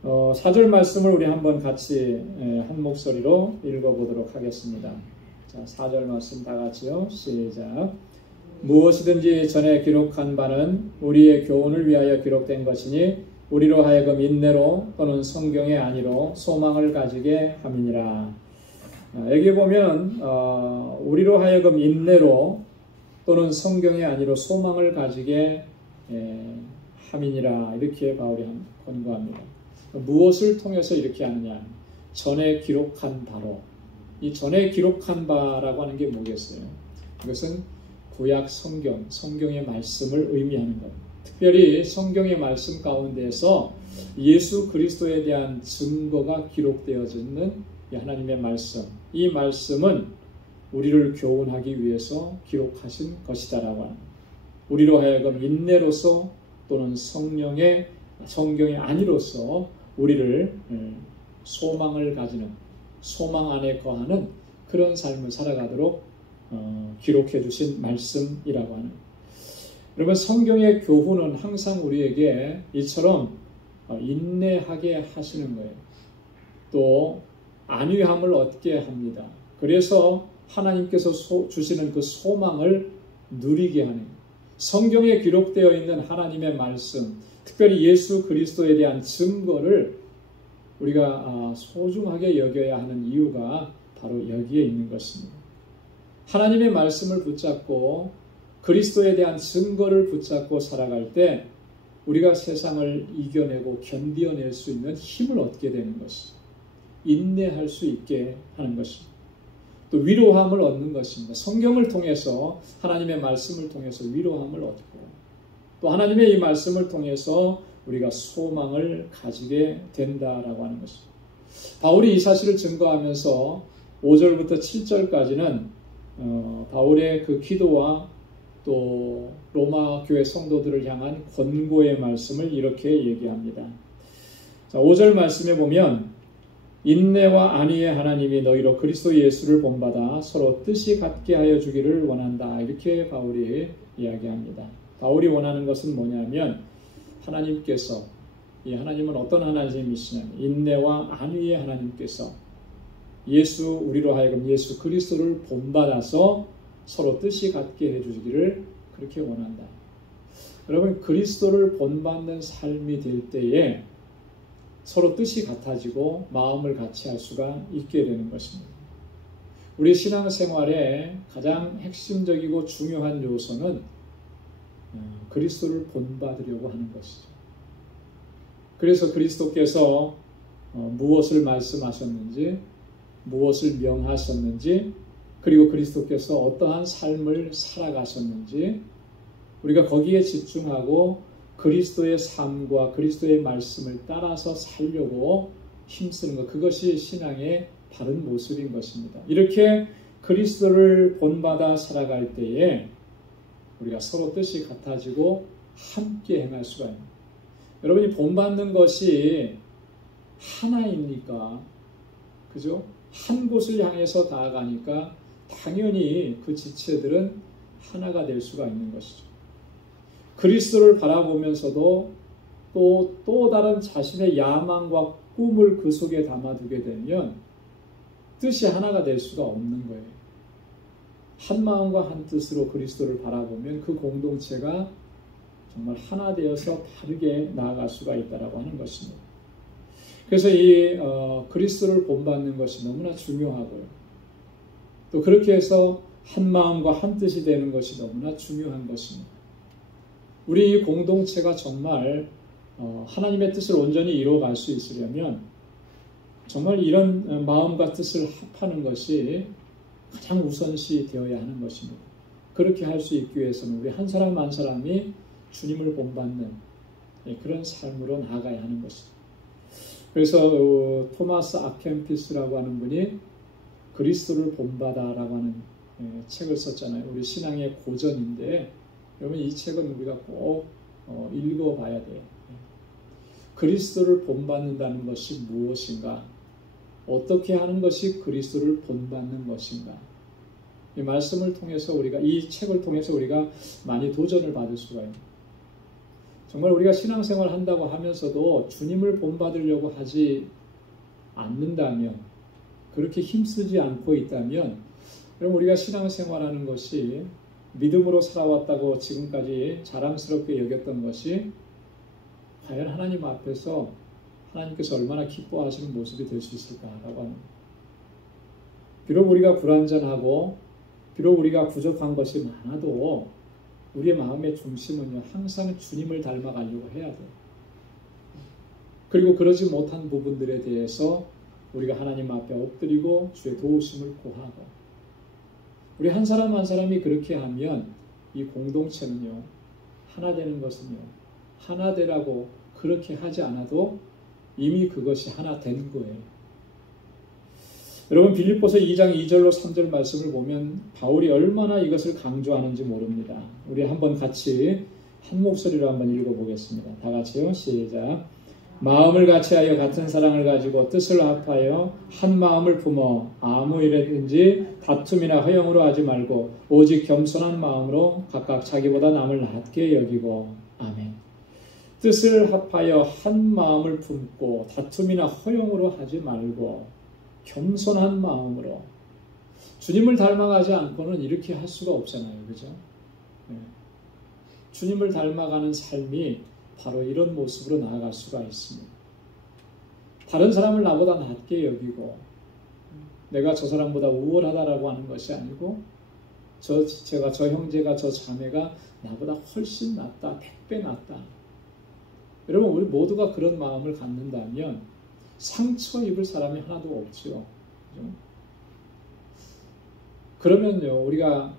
4절 말씀을 우리 한번 같이 한 목소리로 읽어보도록 하겠습니다. 자, 4절 말씀 다 같이요. 시작. 무엇이든지 전에 기록한 바는 우리의 교훈을 위하여 기록된 것이니 우리로 하여금 인내로 또는 성경의 안위로 소망을 가지게 함이니라. 여기 보면 우리로 하여금 인내로 또는 성경의 안위로 소망을 가지게 함이니라. 이렇게 바울이 권고합니다. 무엇을 통해서 이렇게 하느냐? 전에 기록한 바로. 이 전에 기록한 바라고 하는 게 뭐겠어요? 이것은 구약 성경의 말씀을 의미하는 것. 특별히 성경의 말씀 가운데서 예수 그리스도에 대한 증거가 기록되어져 있는 하나님의 말씀. 이 말씀은 우리를 교훈하기 위해서 기록하신 것이다라고 합니다. 우리로 하여금 인내로서 또는 성경의 안위로서 우리를 소망을 가지는, 소망 안에 거하는 그런 삶을 살아가도록 기록해 주신 말씀이라고 하는. 여러분 성경의 교훈은 항상 우리에게 이처럼 인내하게 하시는 거예요. 또 안위함을 얻게 합니다. 그래서 하나님께서 주시는 그 소망을 누리게 하는 거예요. 성경에 기록되어 있는 하나님의 말씀, 특별히 예수 그리스도에 대한 증거를 우리가 소중하게 여겨야 하는 이유가 바로 여기에 있는 것입니다. 하나님의 말씀을 붙잡고 그리스도에 대한 증거를 붙잡고 살아갈 때 우리가 세상을 이겨내고 견디어낼 수 있는 힘을 얻게 되는 것이죠. 인내할 수 있게 하는 것입니다. 또 위로함을 얻는 것입니다. 성경을 통해서 하나님의 말씀을 통해서 위로함을 얻고 또 하나님의 이 말씀을 통해서 우리가 소망을 가지게 된다라고 하는 것입니다. 바울이 이 사실을 증거하면서 5절부터 7절까지는 바울의 그 기도와 또 로마 교회 성도들을 향한 권고의 말씀을 이렇게 얘기합니다. 자, 5절 말씀에 보면 인내와 안위의 하나님이 너희로 그리스도 예수를 본받아 서로 뜻이 같게 하여 주기를 원한다. 이렇게 바울이 이야기합니다. 바울이 원하는 것은 뭐냐면 하나님께서, 이 하나님은 어떤 하나님이시냐면 인내와 안위의 하나님께서 우리로 하여금 예수 그리스도를 본받아서 서로 뜻이 같게 해주기를 그렇게 원한다. 여러분 그리스도를 본받는 삶이 될 때에 서로 뜻이 같아지고 마음을 같이 할 수가 있게 되는 것입니다. 우리 신앙생활의 가장 핵심적이고 중요한 요소는 그리스도를 본받으려고 하는 것이죠. 그래서 그리스도께서 무엇을 말씀하셨는지, 무엇을 명하셨는지, 그리고 그리스도께서 어떠한 삶을 살아가셨는지 우리가 거기에 집중하고 그리스도의 삶과 그리스도의 말씀을 따라서 살려고 힘쓰는 것, 그것이 신앙의 바른 모습인 것입니다. 이렇게 그리스도를 본받아 살아갈 때에 우리가 서로 뜻이 같아지고 함께 행할 수가 있습니다. 여러분이 본받는 것이 하나입니까? 그죠? 한 곳을 향해서 나아가니까 당연히 그 지체들은 하나가 될 수가 있는 것이죠. 그리스도를 바라보면서도 또 다른 자신의 야망과 꿈을 그 속에 담아두게 되면 뜻이 하나가 될 수가 없는 거예요. 한 마음과 한 뜻으로 그리스도를 바라보면 그 공동체가 정말 하나 되어서 바르게 나아갈 수가 있다라고 하는 것입니다. 그래서 이 그리스도를 본받는 것이 너무나 중요하고요. 또 그렇게 해서 한 마음과 한 뜻이 되는 것이 너무나 중요한 것입니다. 우리 이 공동체가 정말 하나님의 뜻을 온전히 이루어갈 수 있으려면 정말 이런 마음과 뜻을 합하는 것이 가장 우선시 되어야 하는 것입니다. 그렇게 할 수 있기 위해서는 우리 한 사람 한 사람이 주님을 본받는 그런 삶으로 나아가야 하는 것입니다. 그래서 토마스 아켐피스라고 하는 분이 그리스도를 본받아라고 하는 책을 썼잖아요. 우리 신앙의 고전인데 여러분 이 책은 우리가 꼭 읽어봐야 돼요. 그리스도를 본받는다는 것이 무엇인가? 어떻게 하는 것이 그리스도를 본받는 것인가? 이 말씀을 통해서 이 책을 통해서 우리가 많이 도전을 받을 수가 있습니다. 정말 우리가 신앙생활 한다고 하면서도 주님을 본받으려고 하지 않는다면, 그렇게 힘쓰지 않고 있다면, 여러분 우리가 신앙생활하는 것이 믿음으로 살아왔다고 지금까지 자랑스럽게 여겼던 것이 과연 하나님 앞에서 하나님께서 얼마나 기뻐하시는 모습이 될 수 있을까라고 합니다. 비록 우리가 불완전하고 비록 우리가 부족한 것이 많아도 우리의 마음의 중심은요 항상 주님을 닮아가려고 해야 돼요. 그리고 그러지 못한 부분들에 대해서 우리가 하나님 앞에 엎드리고 주의 도우심을 구하고, 우리 한 사람 한 사람이 그렇게 하면 이 공동체는요 하나 되는 것은요 하나 되라고 그렇게 하지 않아도 이미 그것이 하나 된 거예요. 여러분 빌립보서 2장 2절로 3절 말씀을 보면 바울이 얼마나 이것을 강조하는지 모릅니다. 우리 한번 같이 한 목소리로 한번 읽어보겠습니다. 다 같이요. 시작. 마음을 같이하여 같은 사랑을 가지고 뜻을 합하여 한 마음을 품어 아무 일에든지 다툼이나 허영으로 하지 말고 오직 겸손한 마음으로 각각 자기보다 남을 낮게 여기고. 아멘. 뜻을 합하여 한 마음을 품고 다툼이나 허영으로 하지 말고 겸손한 마음으로. 주님을 닮아가지 않고는 이렇게 할 수가 없잖아요. 그죠? 네. 주님을 닮아가는 삶이 바로 이런 모습으로 나아갈 수가 있습니다. 다른 사람을 나보다 낮게 여기고 내가 저 사람보다 우월하다라고 하는 것이 아니고 저 형제가 저 자매가 나보다 훨씬 낫다, 100배 낫다. 여러분 우리 모두가 그런 마음을 갖는다면 상처 입을 사람이 하나도 없죠. 그죠? 그러면요 우리가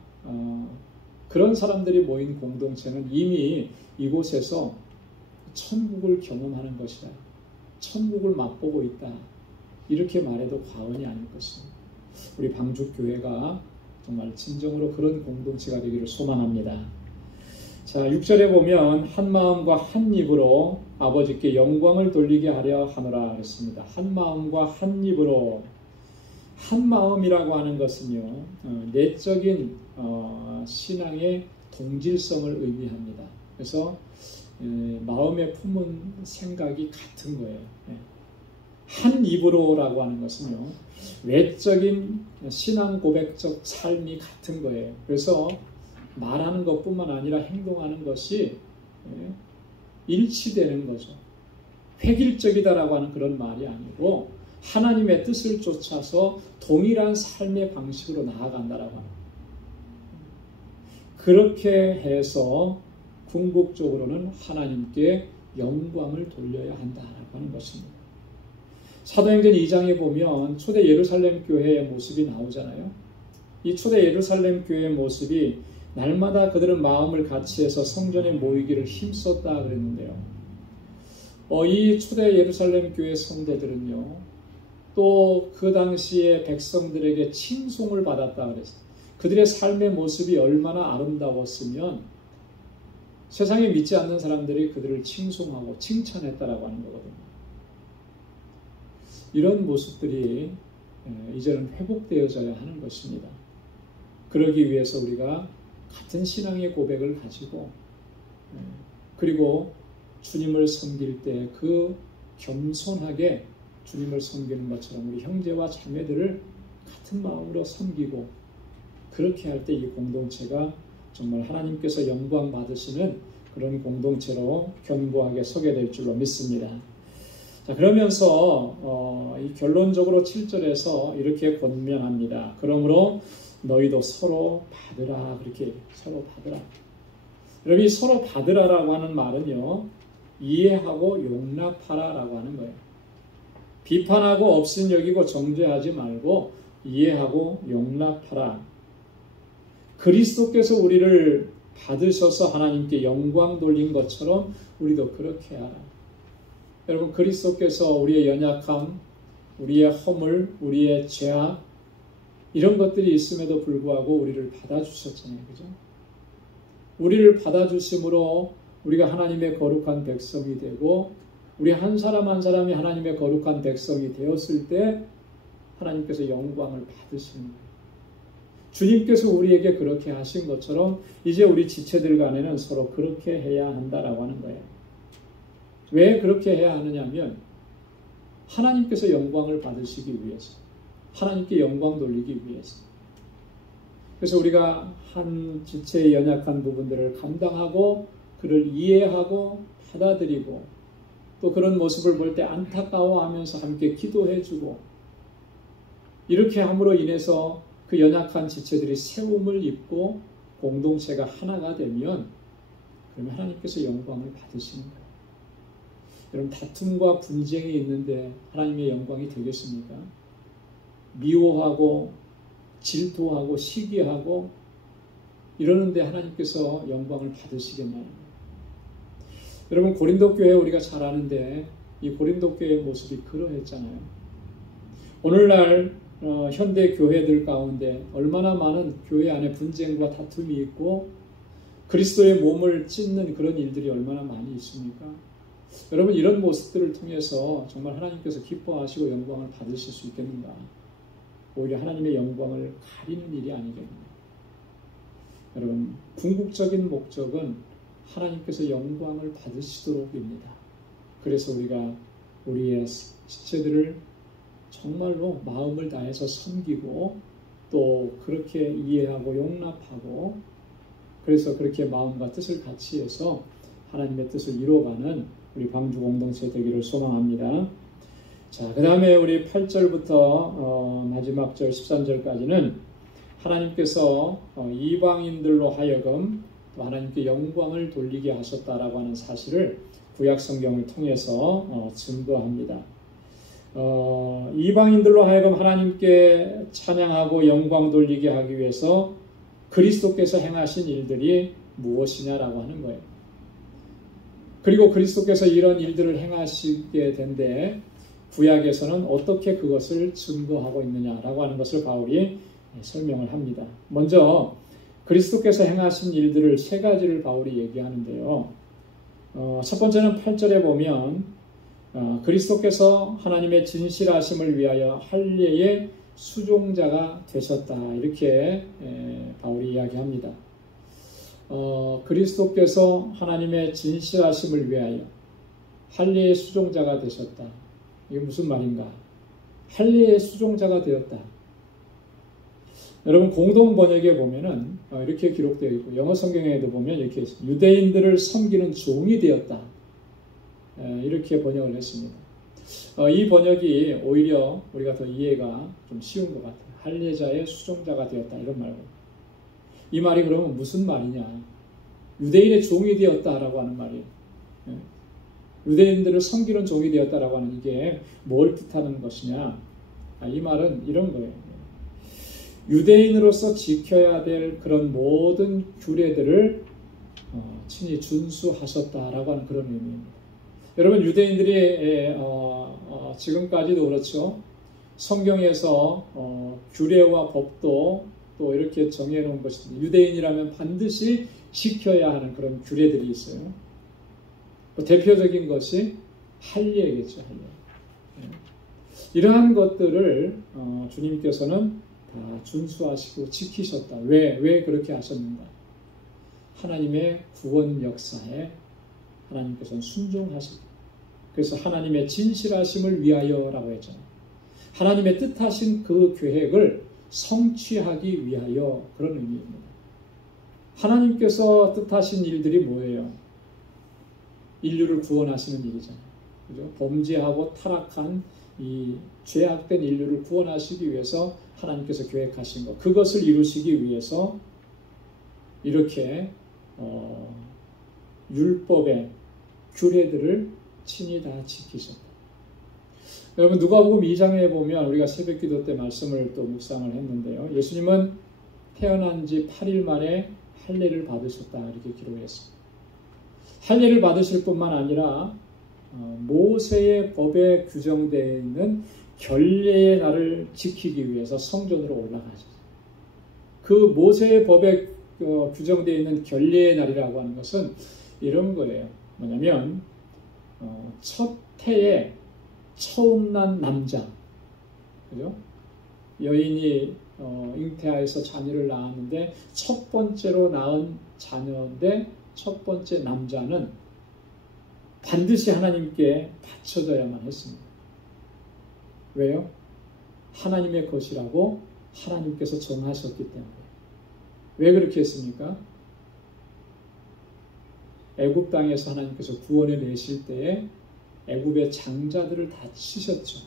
그런 사람들이 모인 공동체는 이미 이곳에서 천국을 경험하는 것이다. 천국을 맛보고 있다. 이렇게 말해도 과언이 아닐 것입니다. 우리 방주교회가 정말 진정으로 그런 공동체가 되기를 소망합니다. 자, 6절에 보면 한 마음과 한 입으로 아버지께 영광을 돌리게 하려 하노라 그랬습니다. 한 마음과 한 입으로. 한 마음이라고 하는 것은요 내적인 신앙의 동질성을 의미합니다. 그래서 마음에 품은 생각이 같은 거예요. 한 입으로라고 하는 것은요 외적인 신앙 고백적 삶이 같은 거예요. 그래서 말하는 것뿐만 아니라 행동하는 것이 일치되는 거죠. 획일적이다라고 하는 그런 말이 아니고 하나님의 뜻을 쫓아서 동일한 삶의 방식으로 나아간다라고 합니다. 그렇게 해서 궁극적으로는 하나님께 영광을 돌려야 한다라고 하는 것입니다. 사도행전 2장에 보면 초대 예루살렘 교회의 모습이 나오잖아요. 이 초대 예루살렘 교회의 모습이 날마다 그들은 마음을 같이해서 성전에 모이기를 힘썼다 그랬는데요. 이 초대 예루살렘 교회 성도들은요 또 그 당시에 백성들에게 칭송을 받았다 그랬어요. 그들의 삶의 모습이 얼마나 아름다웠으면 세상에 믿지 않는 사람들이 그들을 칭송하고 칭찬했다라고 하는 거거든요. 이런 모습들이 이제는 회복되어져야 하는 것입니다. 그러기 위해서 우리가 같은 신앙의 고백을 가지고 그리고 주님을 섬길 때 그 겸손하게 주님을 섬기는 것처럼 우리 형제와 자매들을 같은 마음으로 섬기고 그렇게 할 때 이 공동체가 정말 하나님께서 영광 받으시는 그런 공동체로 견고하게 서게 될 줄로 믿습니다. 자, 그러면서 이 결론적으로 7절에서 이렇게 권면합니다. 그러므로 너희도 서로 받으라. 그렇게 서로 받으라. 여러분, 이 서로 받으라라고 하는 말은요, 이해하고 용납하라라고 하는 거예요. 비판하고 업신여기고 정죄하지 말고 이해하고 용납하라. 그리스도께서 우리를 받으셔서 하나님께 영광 돌린 것처럼 우리도 그렇게 하라. 여러분, 그리스도께서 우리의 연약함, 우리의 허물, 우리의 죄악 이런 것들이 있음에도 불구하고 우리를 받아주셨잖아요. 그죠? 우리를 받아주심으로 우리가 하나님의 거룩한 백성이 되고 우리 한 사람 한 사람이 하나님의 거룩한 백성이 되었을 때 하나님께서 영광을 받으시는 거예요. 주님께서 우리에게 그렇게 하신 것처럼 이제 우리 지체들 간에는 서로 그렇게 해야 한다라고 하는 거예요. 왜 그렇게 해야 하느냐면 하나님께서 영광을 받으시기 위해서, 하나님께 영광 돌리기 위해서. 그래서 우리가 한 지체의 연약한 부분들을 감당하고 그를 이해하고 받아들이고 또 그런 모습을 볼 때 안타까워하면서 함께 기도해주고 이렇게 함으로 인해서 그 연약한 지체들이 세움을 입고 공동체가 하나가 되면 그러면 하나님께서 영광을 받으시는 거예요. 여러분, 다툼과 분쟁이 있는데 하나님의 영광이 되겠습니까? 미워하고 질투하고 시기하고 이러는데 하나님께서 영광을 받으시겠나요? 여러분, 고린도 교회 우리가 잘 아는데 이 고린도 교회의 모습이 그러했잖아요. 오늘날 현대 교회들 가운데 얼마나 많은 교회 안에 분쟁과 다툼이 있고 그리스도의 몸을 찢는 그런 일들이 얼마나 많이 있습니까? 여러분, 이런 모습들을 통해서 정말 하나님께서 기뻐하시고 영광을 받으실 수 있겠는가? 오히려 하나님의 영광을 가리는 일이 아니겠는가? 여러분, 궁극적인 목적은 하나님께서 영광을 받으시도록입니다. 그래서 우리가 우리의 지체들을 정말로 마음을 다해서 섬기고 또 그렇게 이해하고 용납하고 그래서 그렇게 마음과 뜻을 같이 해서 하나님의 뜻을 이루어가는 우리 광주 공동체 되기를 소망합니다. 자, 그 다음에 우리 8절부터 마지막 절 13절까지는 하나님께서 이방인들로 하여금 또 하나님께 영광을 돌리게 하셨다라고 하는 사실을 구약 성경을 통해서 증거합니다. 이방인들로 하여금 하나님께 찬양하고 영광 돌리게 하기 위해서 그리스도께서 행하신 일들이 무엇이냐라고 하는 거예요. 그리고 그리스도께서 이런 일들을 행하시게 된데 구약에서는 어떻게 그것을 증거하고 있느냐라고 하는 것을 바울이 설명을 합니다. 먼저 그리스도께서 행하신 일들을 세 가지를 바울이 얘기하는데요. 첫 번째는 8절에 보면 그리스도께서 하나님의 진실하심을 위하여 할례의 수종자가 되셨다. 이렇게 바울이 이야기합니다. 그리스도께서 하나님의 진실하심을 위하여 할례의 수종자가 되셨다. 이게 무슨 말인가? 할례의 수종자가 되었다. 여러분, 공동 번역에 보면은 이렇게 기록되어 있고 영어 성경에도 보면 이렇게 유대인들을 섬기는 종이 되었다. 이렇게 번역을 했습니다. 이 번역이 오히려 우리가 더 이해가 좀 쉬운 것 같아요. 할례자의 수종자가 되었다. 이런 말고. 이 말이 그러면 무슨 말이냐? 유대인의 종이 되었다라고 하는 말이에요. 유대인들을 섬기는 종이 되었다라고 하는 이게 뭘 뜻하는 것이냐? 이 말은 이런 거예요. 유대인으로서 지켜야 될 그런 모든 규례들을 친히 준수하셨다라고 하는 그런 의미입니다. 여러분, 유대인들이 지금까지도 그렇죠. 성경에서 규례와 법도 또 이렇게 정해놓은 것입니다. 유대인이라면 반드시 지켜야 하는 그런 규례들이 있어요. 대표적인 것이 할례겠죠. 할례. 이러한 것들을 주님께서는 다 준수하시고 지키셨다. 왜 그렇게 하셨는가? 하나님의 구원 역사에 하나님께서는 순종하시고, 그래서 하나님의 진실하심을 위하여라고 했잖아요. 하나님의 뜻하신 그 계획을 성취하기 위하여 그런 의미입니다. 하나님께서 뜻하신 일들이 뭐예요? 인류를 구원하시는 일이잖아요. 그죠? 범죄하고 타락한 이 죄악된 인류를 구원하시기 위해서 하나님께서 계획하신 것, 그것을 이루시기 위해서 이렇게 율법의 규례들을 친히 다 지키셨다. 여러분 누가복음 2장에 보면 우리가 새벽기도 때 말씀을 또 묵상을 했는데요. 예수님은 태어난 지 8일 만에 할례를 받으셨다 이렇게 기록했습니다. 할례를 받으실 뿐만 아니라 모세의 법에 규정되어 있는 결례의 날을 지키기 위해서 성전으로 올라가셨어요. 그 모세의 법에 규정되어 있는 결례의 날이라고 하는 것은 이런 거예요. 뭐냐면 첫 해에 처음 난 남자, 그죠? 여인이 잉태하여서 자녀를 낳았는데 첫 번째로 낳은 자녀인데 첫 번째 남자는 반드시 하나님께 바쳐져야만 했습니다. 왜요? 하나님의 것이라고 하나님께서 정하셨기 때문에. 왜 그렇게 했습니까? 애굽 땅에서 하나님께서 구원해 내실 때에 애굽의 장자들을 다 치셨죠.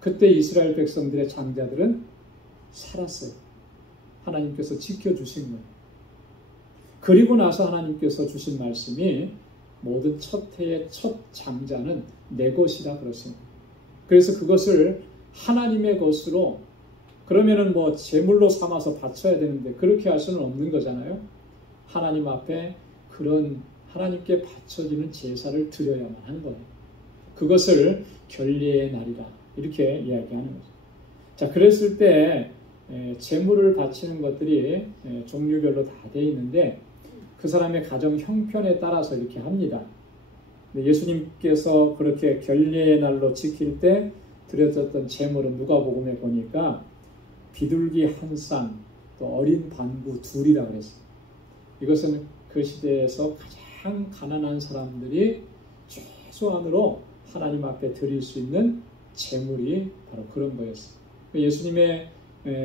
그때 이스라엘 백성들의 장자들은 살았어요. 하나님께서 지켜주신 거예요. 그리고 나서 하나님께서 주신 말씀이 모든 첫 해의 첫 장자는 내 것이다 그러십니다. 그래서 그것을 하나님의 것으로 그러면은 뭐 제물로 삼아서 바쳐야 되는데 그렇게 할 수는 없는 거잖아요. 하나님 앞에 그런 하나님께 바쳐지는 제사를 드려야만 하는 거예요. 그것을 결례의 날이라 이렇게 이야기하는 거죠. 자, 그랬을 때 제물을 바치는 것들이 종류별로 다 되어 있는데 그 사람의 가정 형편에 따라서 이렇게 합니다. 예수님께서 그렇게 결례의 날로 지킬 때 드려졌던 제물은 누가복음에 보니까 비둘기 한 쌍, 또 어린 방구 둘이라고 그랬어요. 이것은 그 시대에서 가장 가난한 사람들이 최소한으로 하나님 앞에 드릴 수 있는 제물이 바로 그런 거였어요. 예수님의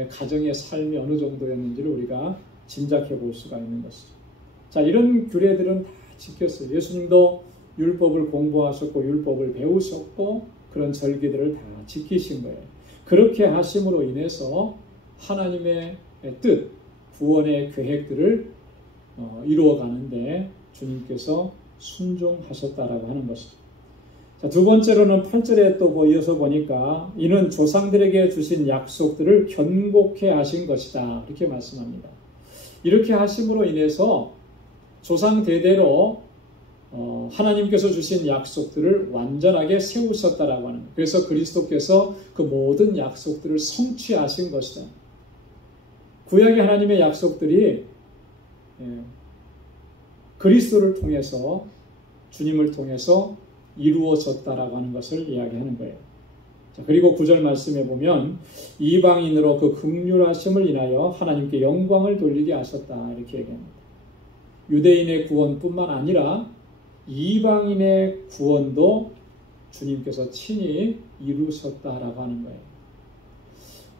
가정의 삶이 어느 정도였는지를 우리가 짐작해 볼 수가 있는 것이죠. 자, 이런 규례들은 다 지켰어요. 예수님도 율법을 공부하셨고 율법을 배우셨고 그런 절기들을 다 지키신 거예요. 그렇게 하심으로 인해서 하나님의 뜻, 구원의 계획들을 이루어가는데 주님께서 순종하셨다라고 하는 것이죠. 자, 두 번째로는 8절에 또 이어서 보니까 이는 조상들에게 주신 약속들을 견고케 하신 것이다 이렇게 말씀합니다. 이렇게 하심으로 인해서 조상 대대로 하나님께서 주신 약속들을 완전하게 세우셨다라고 하는 거예요. 그래서 그리스도께서 그 모든 약속들을 성취하신 것이다. 구약의 하나님의 약속들이 그리스도를 통해서 주님을 통해서 이루어졌다라고 하는 것을 이야기하는 거예요. 자, 그리고 9절 말씀에 보면 이방인으로 그 긍휼하심을 인하여 하나님께 영광을 돌리게 하셨다 이렇게 얘기합니다. 유대인의 구원뿐만 아니라 이방인의 구원도 주님께서 친히 이루셨다라고 하는 거예요.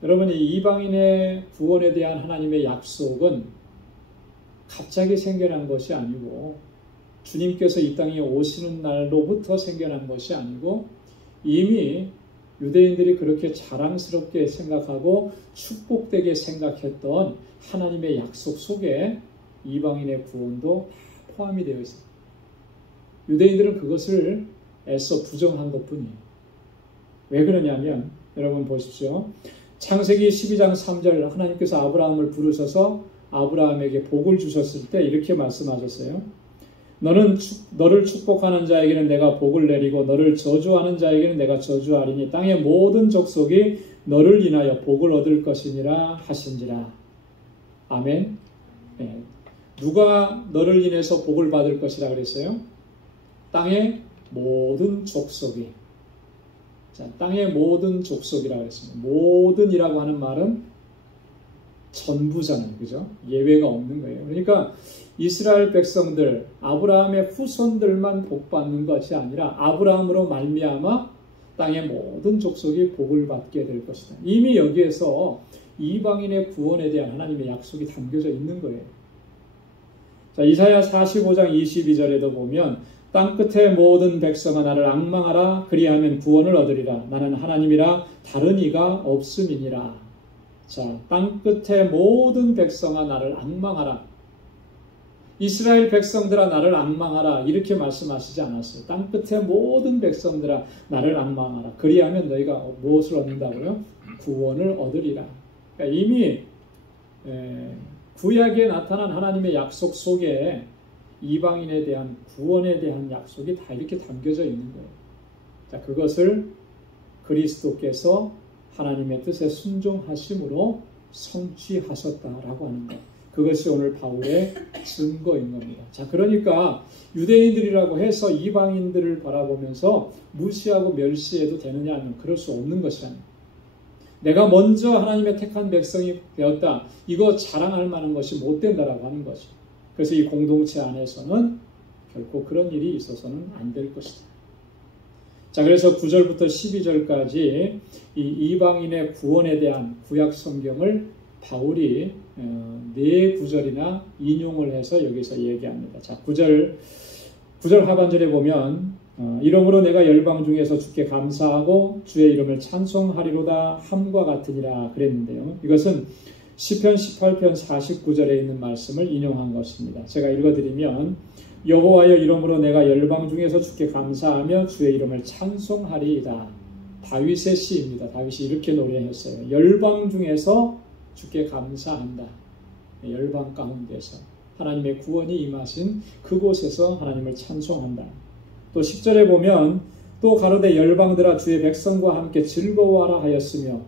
여러분, 이 이방인의 구원에 대한 하나님의 약속은 갑자기 생겨난 것이 아니고 주님께서 이 땅에 오시는 날로부터 생겨난 것이 아니고 이미 유대인들이 그렇게 자랑스럽게 생각하고 축복되게 생각했던 하나님의 약속 속에 이방인의 구원도 다 포함이 되어 있습니다. 유대인들은 그것을 애써 부정한 것뿐이에요. 왜 그러냐면 여러분 보십시오. 창세기 12장 3절 하나님께서 아브라함을 부르셔서 아브라함에게 복을 주셨을 때 이렇게 말씀하셨어요. 너를 축복하는 자에게는 내가 복을 내리고 너를 저주하는 자에게는 내가 저주하리니 땅의 모든 족속이 너를 인하여 복을 얻을 것이니라 하신지라. 아멘. 네. 누가 너를 인해서 복을 받을 것이라 그랬어요? 땅의 모든 족속이. 자, 땅의 모든 족속이라고 했습니다. 모든이라고 하는 말은 전부잖아요. 그죠? 예외가 없는 거예요. 그러니까 이스라엘 백성들, 아브라함의 후손들만 복받는 것이 아니라 아브라함으로 말미암아 땅의 모든 족속이 복을 받게 될 것이다. 이미 여기에서 이방인의 구원에 대한 하나님의 약속이 담겨져 있는 거예요. 자, 이사야 45장 22절에도 보면 땅끝의 모든 백성아 나를 앙망하라. 그리하면 구원을 얻으리라. 나는 하나님이라 다른 이가 없음이니라. 자, 땅끝의 모든 백성아 나를 앙망하라. 이스라엘 백성들아 나를 앙망하라. 이렇게 말씀하시지 않았어요. 땅끝의 모든 백성들아 나를 앙망하라. 그리하면 너희가 무엇을 얻는다고요? 구원을 얻으리라. 그러니까 이미 구약에 나타난 하나님의 약속 속에 이방인에 대한 구원에 대한 약속이 다 이렇게 담겨져 있는 거예요. 자, 그것을 그리스도께서 하나님의 뜻에 순종하심으로 성취하셨다라고 하는 것. 그것이 오늘 바울의 증거인 겁니다. 자, 그러니까 유대인들이라고 해서 이방인들을 바라보면서 무시하고 멸시해도 되느냐 하면 그럴 수 없는 것이 아닙니다. 내가 먼저 하나님의 택한 백성이 되었다. 이거 자랑할 만한 것이 못 된다라고 하는 거죠. 그래서 이 공동체 안에서는 결코 그런 일이 있어서는 안 될 것이다. 자, 그래서 9절부터 12절까지 이 이방인의 구원에 대한 구약 성경을 바울이 4구절이나 인용을 해서 여기서 얘기합니다. 자, 9절 하반절에 보면 이러므로 내가 열방 중에서 주께 감사하고 주의 이름을 찬송하리로다 함과 같으니라 그랬는데요. 이것은 시편 18편 49절에 있는 말씀을 인용한 것입니다. 제가 읽어드리면 여호와여 이러므로 내가 열방 중에서 주께 감사하며 주의 이름을 찬송하리이다. 다윗의 시입니다. 다윗이 이렇게 노래했어요. 열방 중에서 주께 감사한다. 열방 가운데서 하나님의 구원이 임하신 그곳에서 하나님을 찬송한다. 또 10절에 보면 또 가로되 열방들아 주의 백성과 함께 즐거워하라 하였으며,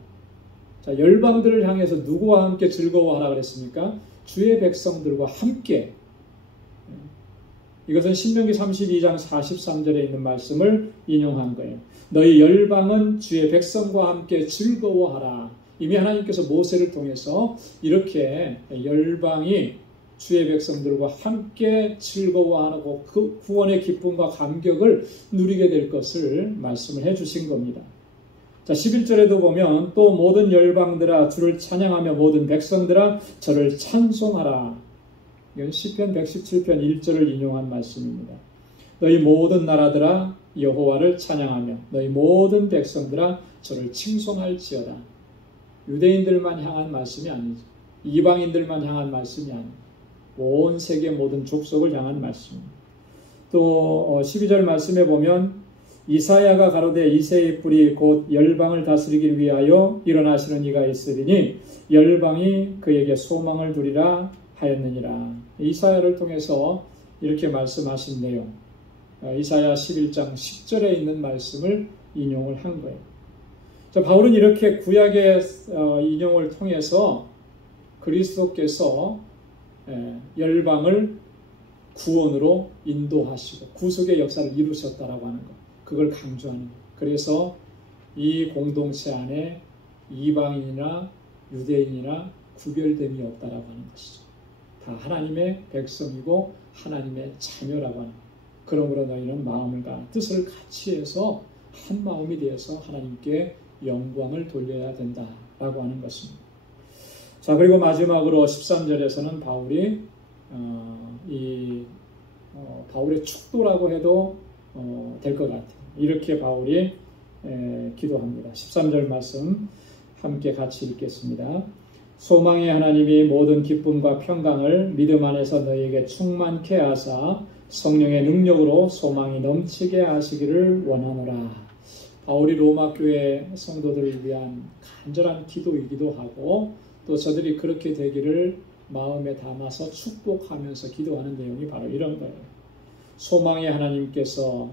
자, 열방들을 향해서 누구와 함께 즐거워하라 그랬습니까? 주의 백성들과 함께. 이것은 신명기 32장 43절에 있는 말씀을 인용한 거예요. 너희 열방은 주의 백성과 함께 즐거워하라. 이미 하나님께서 모세를 통해서 이렇게 열방이 주의 백성들과 함께 즐거워하고 그 구원의 기쁨과 감격을 누리게 될 것을 말씀을 해주신 겁니다. 자, 11절에도 보면 또 모든 열방들아 주를 찬양하며 모든 백성들아 저를 찬송하라. 이건 시편 117편 1절을 인용한 말씀입니다. 너희 모든 나라들아 여호와를 찬양하며 너희 모든 백성들아 저를 칭송할지어다. 유대인들만 향한 말씀이 아니죠. 이방인들만 향한 말씀이 아니죠. 온 세계 모든 족속을 향한 말씀입니다. 또 12절 말씀에 보면 이사야가 가로되 이새의 뿔이 곧 열방을 다스리기 위하여 일어나시는 이가 있으리니 열방이 그에게 소망을 두리라 하였느니라. 이사야를 통해서 이렇게 말씀하신 내용, 이사야 11장 10절에 있는 말씀을 인용을 한 거예요. 자, 바울은 이렇게 구약의 인용을 통해서 그리스도께서 열방을 구원으로 인도하시고 구속의 역사를 이루셨다라고 하는 것, 그걸 강조하는 것. 그래서 이 공동체 안에 이방인이나 유대인이나 구별됨이 없다라고 하는 것이죠. 다 하나님의 백성이고 하나님의 자녀라고 하는 것. 그러므로 너희는 마음을 뜻을 같이 해서 한 마음이 되어서 하나님께 영광을 돌려야 된다라고 하는 것입니다. 자, 그리고 마지막으로 13절에서는 바울이 바울의 축도라고 해도 될 것 같아요. 이렇게 바울이 기도합니다. 13절 말씀 함께 같이 읽겠습니다. 소망의 하나님이 모든 기쁨과 평강을 믿음 안에서 너희에게 충만케 하사 성령의 능력으로 소망이 넘치게 하시기를 원하노라. 바울이 로마 교회 성도들을 위한 간절한 기도이기도 하고 또 저들이 그렇게 되기를 마음에 담아서 축복하면서 기도하는 내용이 바로 이런 거예요. 소망의 하나님께서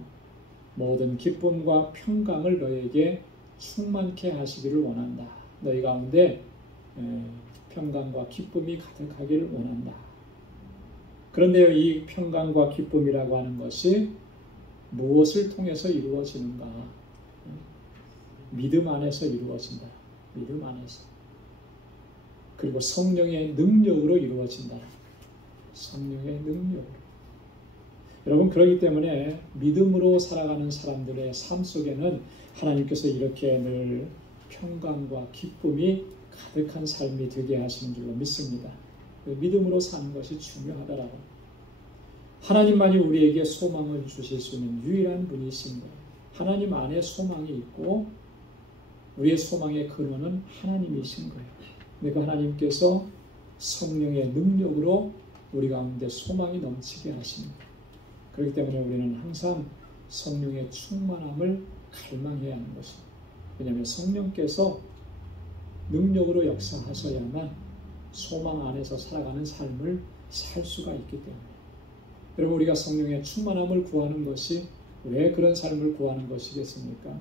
모든 기쁨과 평강을 너에게 충만케 하시기를 원한다. 너희 가운데 평강과 기쁨이 가득하기를 원한다. 그런데 이 평강과 기쁨이라고 하는 것이 무엇을 통해서 이루어지는가? 믿음 안에서 이루어진다. 믿음 안에서. 그리고 성령의 능력으로 이루어진다. 성령의 능력으로. 여러분, 그렇기 때문에 믿음으로 살아가는 사람들의 삶 속에는 하나님께서 이렇게 늘 평강과 기쁨이 가득한 삶이 되게 하시는 줄로 믿습니다. 믿음으로 사는 것이 중요하다라고. 하나님만이 우리에게 소망을 주실 수 있는 유일한 분이신 거예요. 하나님 안에 소망이 있고 우리의 소망의 근원은 하나님이신 거예요. 그 하나님께서 성령의 능력으로 우리 가운데 소망이 넘치게 하십니다. 그렇기 때문에 우리는 항상 성령의 충만함을 갈망해야 하는 것입니다. 왜냐하면 성령께서 능력으로 역사하셔야만 소망 안에서 살아가는 삶을 살 수가 있기 때문에. 여러분, 우리가 성령의 충만함을 구하는 것이 왜 그런 삶을 구하는 것이겠습니까?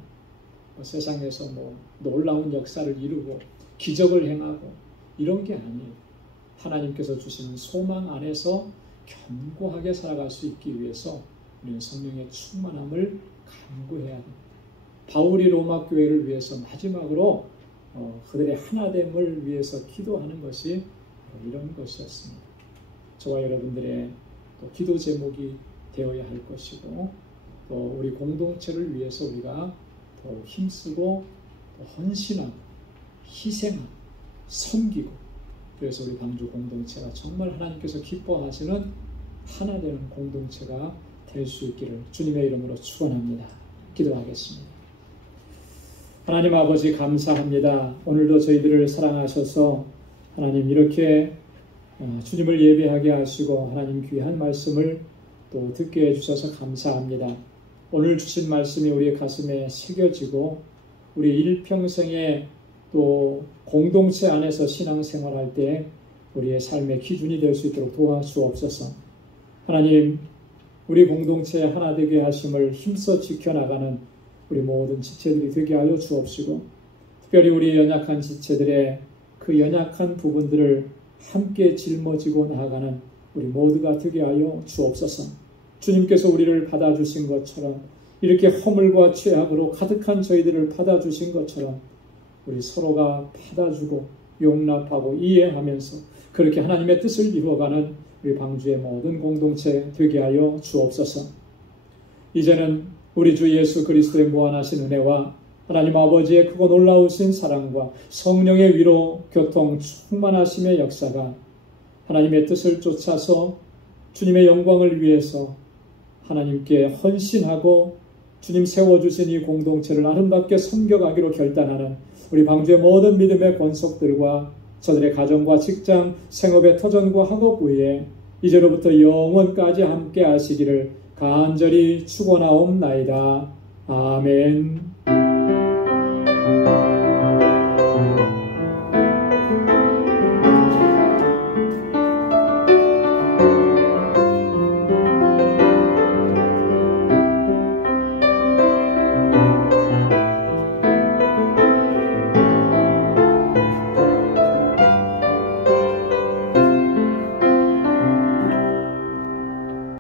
세상에서 놀라운 역사를 이루고 기적을 행하고 이런 게 아니에요. 하나님께서 주시는 소망 안에서 견고하게 살아갈 수 있기 위해서 우리는 성령의 충만함을 간구해야 합니다. 바울이 로마 교회를 위해서 마지막으로 그들의 하나됨을 위해서 기도하는 것이 이런 것이었습니다. 저와 여러분들의 또 기도 제목이 되어야 할 것이고, 또 우리 공동체를 위해서 우리가 더 힘쓰고 더 헌신하고 희생하고 섬기고, 그래서 우리 방주 공동체가 정말 하나님께서 기뻐하시는 하나 되는 공동체가 될 수 있기를 주님의 이름으로 축원합니다. 기도하겠습니다. 하나님 아버지, 감사합니다. 오늘도 저희들을 사랑하셔서 하나님 이렇게 주님을 예배하게 하시고 하나님 귀한 말씀을 또 듣게 해주셔서 감사합니다. 오늘 주신 말씀이 우리의 가슴에 새겨지고 우리 일평생에 또 공동체 안에서 신앙생활할 때 우리의 삶의 기준이 될 수 있도록 도와주옵소서. 하나님, 우리 공동체 하나 되게 하심을 힘써 지켜나가는 우리 모든 지체들이 되게 하여 주옵시고, 특별히 우리 연약한 지체들의 그 연약한 부분들을 함께 짊어지고 나아가는 우리 모두가 되게 하여 주옵소서. 주님께서 우리를 받아주신 것처럼, 이렇게 허물과 죄악으로 가득한 저희들을 받아주신 것처럼 우리 서로가 받아주고 용납하고 이해하면서 그렇게 하나님의 뜻을 이루어가는 우리 방주의 모든 공동체 되게 하여 주옵소서. 이제는 우리 주 예수 그리스도의 무한하신 은혜와 하나님 아버지의 크고 놀라우신 사랑과 성령의 위로 교통 충만하심의 역사가 하나님의 뜻을 쫓아서 주님의 영광을 위해서 하나님께 헌신하고 주님 세워주신 이 공동체를 아름답게 섬겨가기로 결단하는 우리 방주의 모든 믿음의 권속들과 저들의 가정과 직장, 생업의 터전과 학업 위에 이제로부터 영원까지 함께 하시기를 간절히 축원하옵나이다. 아멘.